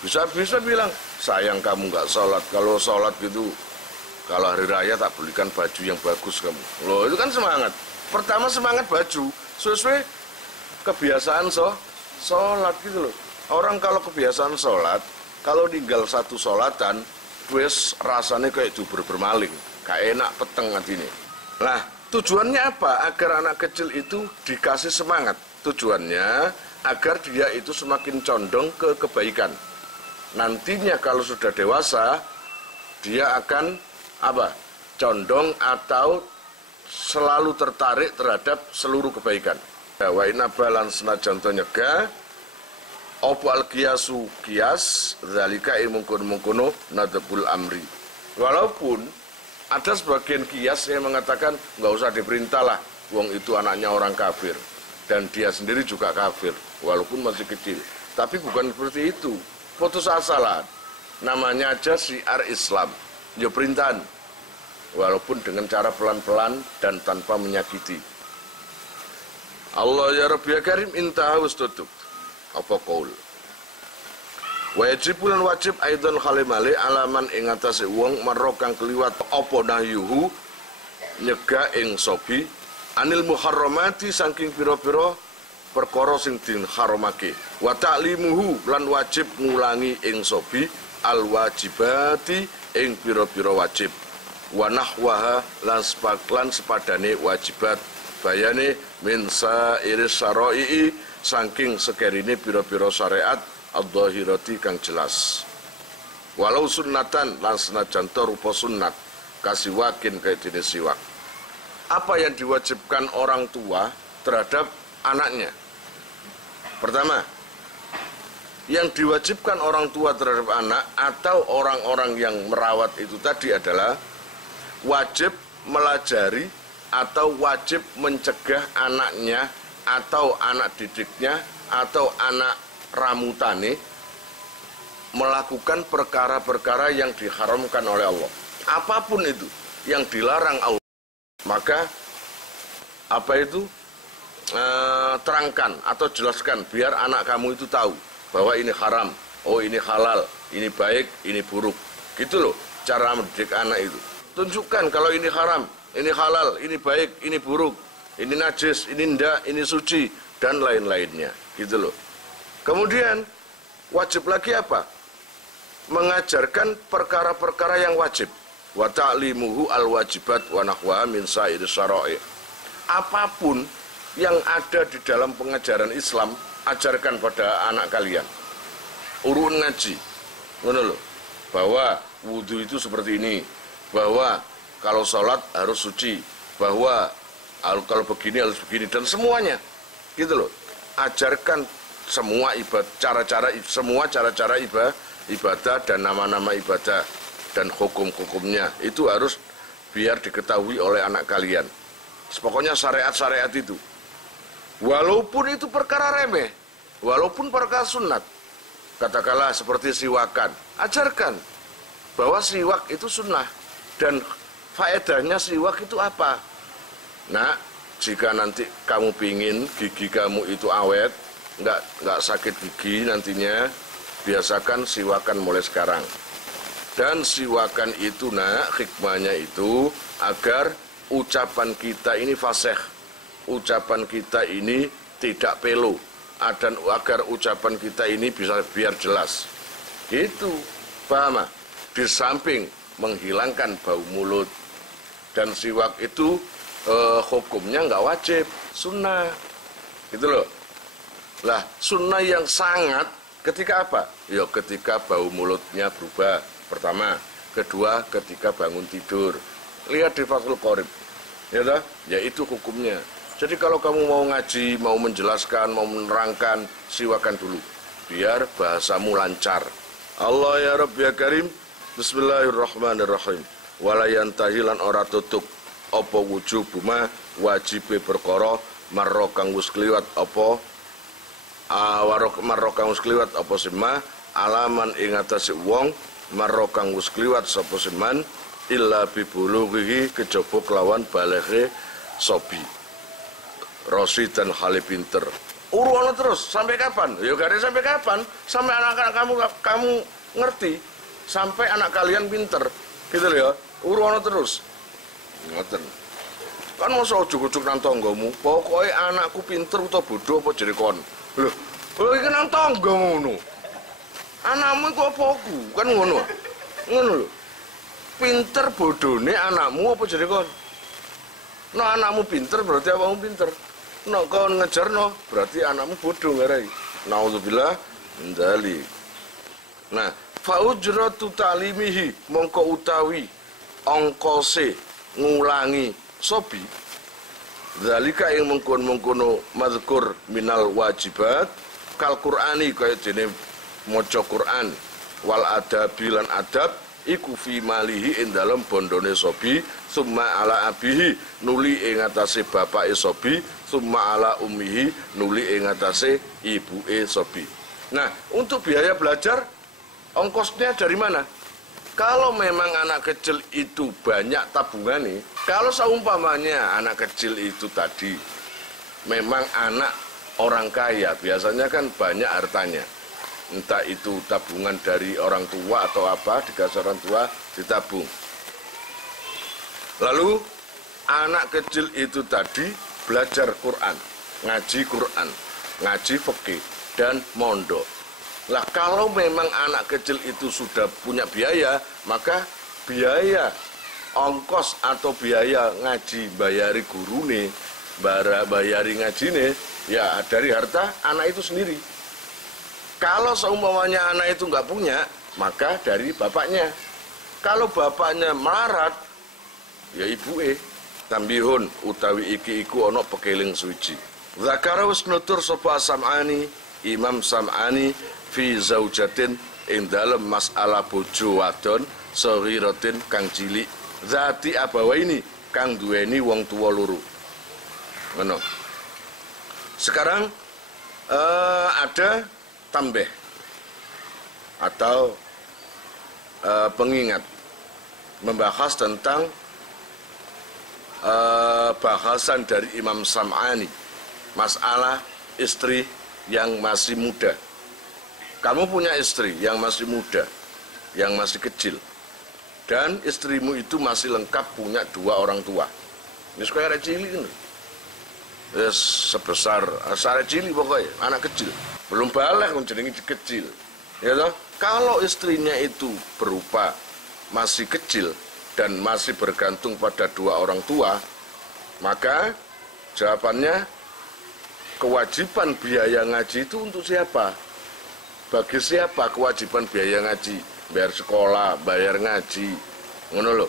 Bisa bilang, sayang kamu nggak sholat, kalau sholat gitu, kalau hari raya tak belikan baju yang bagus kamu. Loh, itu kan semangat. Pertama semangat baju, sesuai kebiasaan sholat gitu loh. Orang kalau kebiasaan sholat, kalau tinggal satu sholatan, wes rasanya kayak dubur bermaling, kayak enak peteng hati ini. Nah, tujuannya apa? Agar anak kecil itu dikasih semangat. Tujuannya agar dia itu semakin condong ke kebaikan. Nantinya kalau sudah dewasa, dia akan apa? Condong atau selalu tertarik terhadap seluruh kebaikan. Wa inna balan senajan to nyegah opo al kiasu kias zalika mungkun-mungkuno nadbul amri. Walaupun ada sebagian kias yang mengatakan nggak usah diperintah lah, wong itu anaknya orang kafir dan dia sendiri juga kafir walaupun masih kecil. Tapi bukan seperti itu, putus asa. Namanya aja syiar Islam, ya perintahan walaupun dengan cara pelan-pelan dan tanpa menyakiti. Allah ya Rabbi ya Karim intaha wis tutup. Apa qaul? Wajib bulan wajib aidan khalimale alaman ing atase wong marra kang kliwat apa nahyuhu nyegah ing sobi anil muharramati saking pira-pira perkara sing diharamake wa ta'limuhu lan wajib ngulangi ing sobi al wajibati ing pira-pira wajib wa nahwaha lan sepadane wajibat bayane min sa'iris syara'i saking sekerine pira-pira syariat ad-dhahirati kang jelas. Walau sunnatan lan senajan rupa sunnat kasiwakin kaya dene siwak. Apa yang diwajibkan orang tua terhadap anaknya? Pertama, yang diwajibkan orang tua terhadap anak atau orang-orang yang merawat itu tadi adalah wajib melajari atau wajib mencegah anaknya atau anak didiknya atau anak ramutane melakukan perkara-perkara yang diharamkan oleh Allah. Apapun itu yang dilarang Allah, maka apa itu terangkan atau jelaskan biar anak kamu itu tahu bahwa ini haram, oh ini halal, ini baik, ini buruk. Gitu loh cara mendidik anak itu. Tunjukkan kalau ini haram, ini halal, ini baik, ini buruk, ini najis, ini ndak, ini suci, dan lain-lainnya. Gitu loh. Kemudian, wajib lagi apa? Mengajarkan perkara-perkara yang wajib. Wa ta'limuhu al-wajibat wa nahwa min sa'iri syara'i. Apapun yang ada di dalam pengajaran Islam, ajarkan pada anak kalian. Urun ngaji. Ngono loh. Bahwa wudu itu seperti ini. Bahwa kalau sholat harus suci, bahwa kalau begini harus begini, dan semuanya, gitu loh. Ajarkan semua cara-cara ibadah dan nama-nama ibadah dan hukum-hukumnya itu harus biar diketahui oleh anak kalian. Pokoknya syariat-syariat itu, walaupun itu perkara remeh, walaupun perkara sunat, katakanlah seperti siwakan, ajarkan bahwa siwak itu sunnah. Dan faedahnya siwak itu apa? Nah, jika nanti kamu pingin gigi kamu itu awet, nggak sakit gigi nantinya, biasakan siwakan mulai sekarang. Dan siwakan itu, hikmahnya itu agar ucapan kita ini fasih, ucapan kita ini tidak pelu, dan agar ucapan kita ini bisa biar jelas. Gitu, paham? Di samping menghilangkan bau mulut, dan siwak itu hukumnya nggak wajib, sunnah, gitu loh. Lah, sunnah yang sangat ketika apa? Ya ketika bau mulutnya berubah. Pertama, kedua ketika bangun tidur. Lihat di Fathul Qorib, ya toh? Ya itu hukumnya. Jadi kalau kamu mau ngaji, mau menjelaskan, mau menerangkan, siwakan dulu, biar bahasamu lancar. Allah ya Rabb ya Karim, Bismillahirrahmanirrahim. Walayantahilan ora tutup, apa wujubuma wajibe perkara marra kang wis kliwat apa marra kang wis kliwat apa sema alaman ing atase wong marra kang wis kliwat sapa seman illa bibulughi kejaba kelawan balighe sobi rosi dan hale pinter. Uruana terus sampai kapan? Ya gak ada sampai kapan, sampai anak-anak kamu ngerti, sampai anak kalian pinter gitu loh ya. Uruana terus ngoten. Kan masa ujug-ujug nang tanggamu, pokoke anakku pinter utawa bodoh apa jere kon. Lho iki nang tanggamu ngono. Anakmu iku apa aku? Kan ngono. Ngono lho. Pinter bodone anakmu apa jere kon? No anakmu pinter berarti awakmu pinter. No kon ngejarno berarti anakmu bodoh ngarai. Nauzubillah min dzalik. Nah, fa ujratu ta'limihi mongko utawi ongkose ngulangi sobi zalika yang mengkono mazkur minal wajibat kal qur'ani kaya dene maca Quran wal adabi lan adab iku fi malihi ing dalem bondone sobi summa ala abihi nuli ing atase bapake sobi summa ala ummihi nuli ing atase ibuke sobi. Nah, untuk biaya belajar ongkosnya dari mana? Kalau memang anak kecil itu banyak tabungan nih, kalau seumpamanya anak kecil itu tadi memang anak orang kaya, biasanya kan banyak hartanya. Entah itu tabungan dari orang tua atau apa, dikasih orang tua ditabung. Lalu anak kecil itu tadi belajar Quran, ngaji fikih dan mondok. Lah kalau memang anak kecil itu sudah punya biaya, maka biaya ongkos atau biaya ngaji bayari gurune, bayari ngajine, ya dari harta anak itu sendiri. Kalau seumpamanya anak itu nggak punya, maka dari bapaknya. Kalau bapaknya melarat, ya ibuke. Tambihun utawi iki iku ana pekeling suci. Zakara wis nutur sapa Sam'ani, Imam Sam'ani fi zaujatin ing dalem masalah bojo wadon saghiratin kang cilik zati abawaini kang duweni wong tuwa loro. Ngono. Sekarang ada tambah atau pengingat membahas tentang bahasan dari Imam Sam'ani masalah istri yang masih muda. Kamu punya istri yang masih muda, yang masih kecil, dan istrimu itu masih lengkap punya dua orang tua. Ini suka ada cilik ini, sebesar asal cilik pokoknya, anak kecil, belum balik menjadi kecil. Ya toh? Kalau istrinya itu berupa masih kecil dan masih bergantung pada dua orang tua, maka jawabannya kewajiban biaya ngaji itu untuk siapa? Bagi siapa kewajiban biaya ngaji? Bayar sekolah, bayar ngaji. Ngono lho.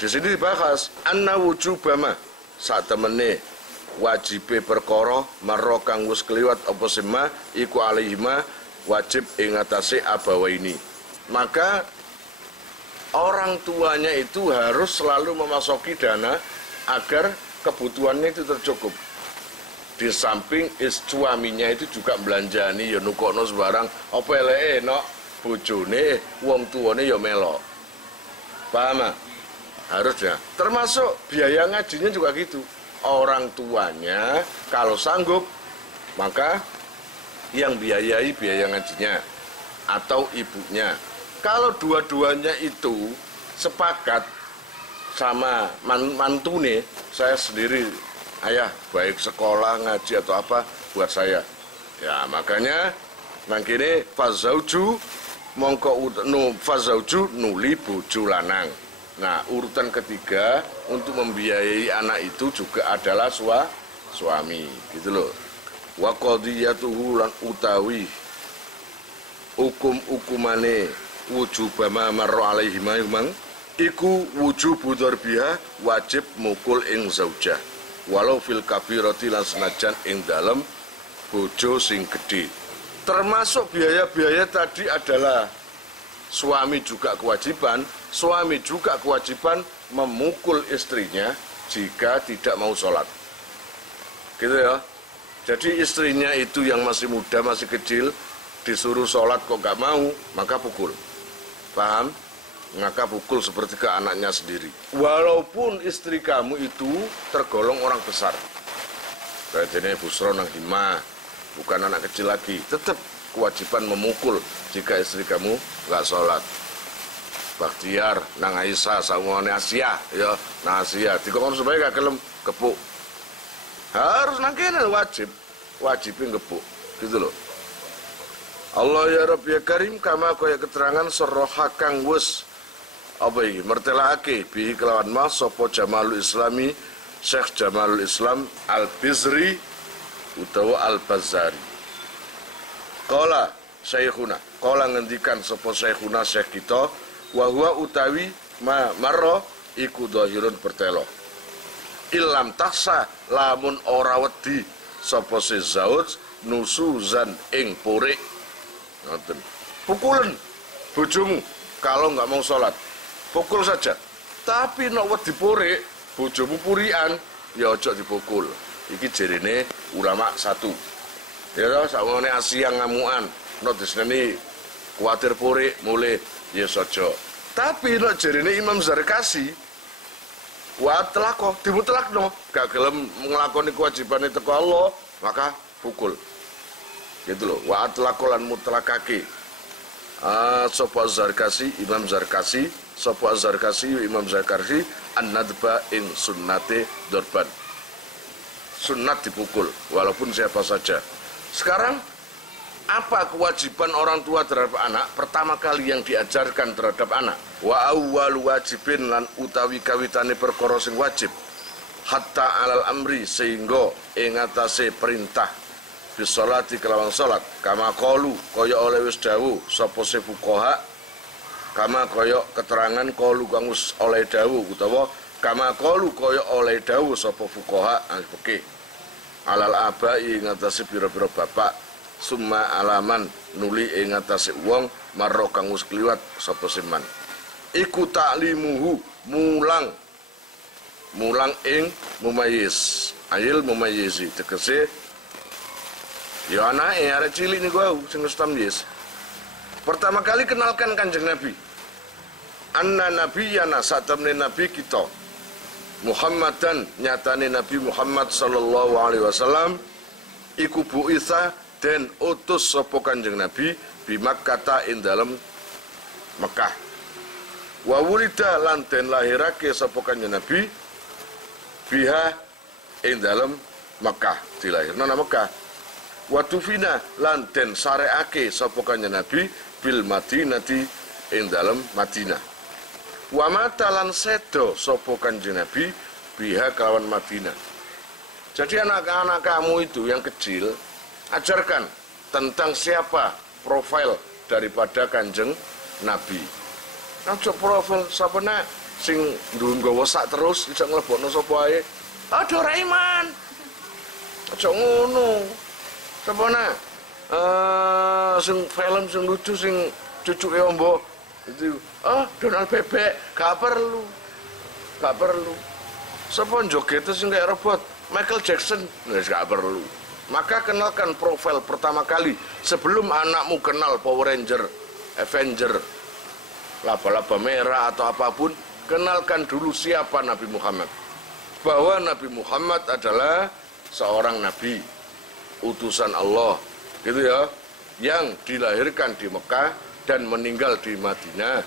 Di sini dibahas anna wujubama sak temene wajibe perkara marra kang wis kliwat apa sema iku alaihima wajib ing atase abawaini. Maka orang tuanya itu harus selalu memasoki dana agar kebutuhannya itu tercukup. Di samping suaminya itu juga belanjani ya nukokno sembarang apa eleke no bojone wong tuane ya melok. Paham? Harusnya termasuk biaya ngajinya juga gitu. Orang tuanya kalau sanggup maka yang biayai biaya ngajinya atau ibunya. Kalau dua-duanya itu sepakat sama mantune, saya sendiri ayah baik sekolah ngaji atau apa buat saya ya, makanya mangkene fazauju mongko fazauju nuli bojo lanang. Nah, urutan ketiga untuk membiayai anak itu juga adalah suami gitu loh. Wa qadiyatuhu lan utawi hukum-hukumane wujubama marra alaihi mang iku wujubu darbiha wajib mukul ing zaujah walau fil kabirati lan senajan ing dalem bojo sing gedhe. Termasuk biaya-biaya tadi adalah suami juga kewajiban memukul istrinya jika tidak mau sholat. Gitu ya. Jadi istrinya itu yang masih muda, masih kecil, disuruh sholat kok gak mau, maka pukul. Paham? Maka pukul seperti ke anaknya sendiri. Walaupun istri kamu itu tergolong orang besar. Kayak jenis Busro nang Hima, bukan anak kecil lagi. Tetap kewajiban memukul jika istri kamu gak sholat. Bakhtiar, nang Aisyah, sama Asia, ya, nang Asia. Dikongkong supaya gak kelem kepuk. Harus nangkene wajibin kepuk, gitu loh. Allah ya Rabb ya Karim kama kaya keterangan soroha kang wus apa iki mertelake bihi kelawan ma sapa Jamalul Islami Syekh Jamalul Islam Al-Bizri utawa Al-Bazzari. Qala Syekhuna, qala ngendikan sapa Syekhuna Syekh kita wa huwa utawi marra iku dhahirun pertelo. Ilam taksa lamun ora wedi sapa se zauj nusuzan ing purik. Ngoten. Pukulen bojomu kalau nggak mau sholat. Pukul saja. Tapi nek wedi purik, bojomu purian, ya ojo dipukul. Iki jerene ulama satu. Ya to, sakmene Asia ngamukan, nek disneni kuwatir purik mulai ya ojo. Tapi nek jerene Imam Zarkasi wa telako dimutlakno gak gelem nglakoni kewajiban teko Allah maka pukul gitu loh. Wa telako lan mutlakake sapa Zarkasi Imam Zarkasi sapa Zarkasi Imam Zarkasi an-nadba ing sunnate dorban sunnat dipukul walaupun siapa saja. Sekarang apa kewajiban orang tua terhadap anak? Pertama kali yang diajarkan terhadap anak, wa awwal wajibin lan utawi kawitane perkara sing wajib hatta alal amri sehingga ing atase perintah bisolati kelawan salat kama qalu kaya oleh wis dawuh sapa se fuqaha kama kaya keterangan qalu kang wis oleh dawuh utawa kama qalu kaya oleh dawuh sapa fuqaha fikih alal abai ing atase pira-pira bapak summa alaman nuli ing atase wong marro kang wis kliwat sapa seman iku ta'limuhu mulang ing mumayyiz ayil mumayyizi tegese ya anake arek cilik niku sing wis tamyiz. Pertama kali kenalkan Kanjeng Nabi anna nabiyana satamne nabi kita Muhammadan nyatane Nabi Muhammad sallallahu alaihi wasallam iku bu'itsa dan utus sapa Kanjeng Nabi bi Makkah ing dalem Mekah. Wa wulida lan den lahirake sapa Kanjeng Nabi biha ing dalem Mekah, dilahirna nang Mekah. Wa tufina lan den sareake sapa Kanjeng Nabi bil Madinati ing dalem Madinah. Wa mata lan sedo sapa Kanjeng Nabi biha kelawan Madinah. Jadi anak-anak kamu itu yang kecil ajarkan tentang siapa profil daripada Kanjeng Nabi. Aja profil sapane sing ndunggawa sak terus iso nglebokno sapa ae. Doraemon. Aja ngono. Sapane sing film sing lucu sing cucuke ombo itu Donald Bebek gak perlu. Sapa joget sing kayak robot Michael Jackson wis gak perlu. Maka kenalkan profil pertama kali sebelum anakmu kenal Power Ranger, Avenger, laba-laba merah atau apapun, kenalkan dulu siapa Nabi Muhammad. Bahwa Nabi Muhammad adalah seorang nabi, utusan Allah, gitu ya, yang dilahirkan di Mekah dan meninggal di Madinah.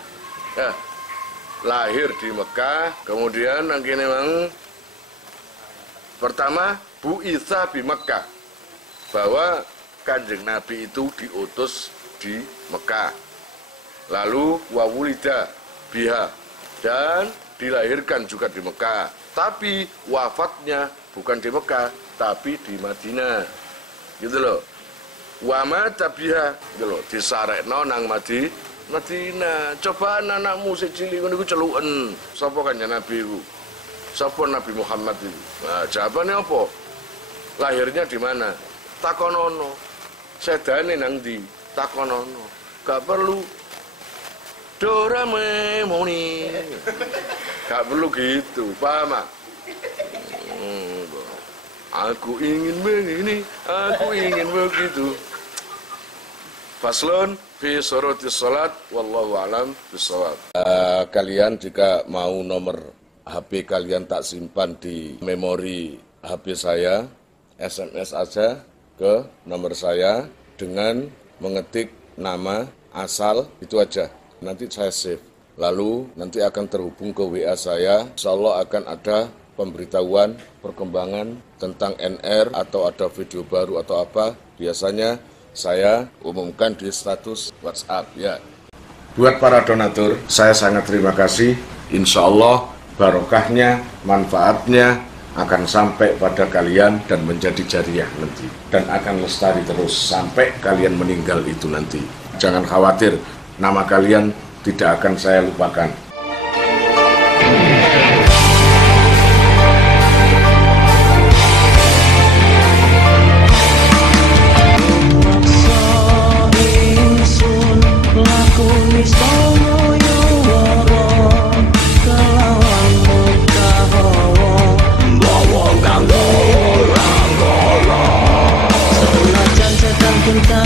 Lahir di Mekah, kemudian akhirnya memang pertama bu'itsa bi Mekah, bahwa Kanjeng Nabi itu diutus di Mekah. Lalu wawulida biha, dan dilahirkan juga di Mekah. Tapi wafatnya bukan di Mekah, tapi di Madinah. Gitu loh. Wa mata biha, gitu loh, disarekno nang Madinah. Coba anakmu cilik ngono iku celuken. Sapa kanjeng Nabi iku? Sapa Nabi Muhammad itu? Nah, jawabannya apa? Lahirnya di mana? Takonono. Sedane nang ndi? Takonono. Gak perlu Doraemon. Gak perlu gitu, paham? Aku ingin begini, aku ingin begitu. Faslun fi syurutis salat, wallahu alam bisawab. Kalian jika mau nomor HP kalian tak simpan di memori HP saya, SMS aja ke nomor saya dengan mengetik nama, asal, itu aja. Nanti saya save. Lalu nanti akan terhubung ke WA saya. Insyaallah akan ada pemberitahuan perkembangan tentang NR atau ada video baru atau apa, biasanya saya umumkan di status WhatsApp ya. Buat para donatur, saya sangat terima kasih. Insya Allah barokahnya, manfaatnya akan sampai pada kalian dan menjadi jariah nanti. Dan akan lestari terus sampai kalian meninggal itu nanti. Jangan khawatir, nama kalian tidak akan saya lupakan. Cinta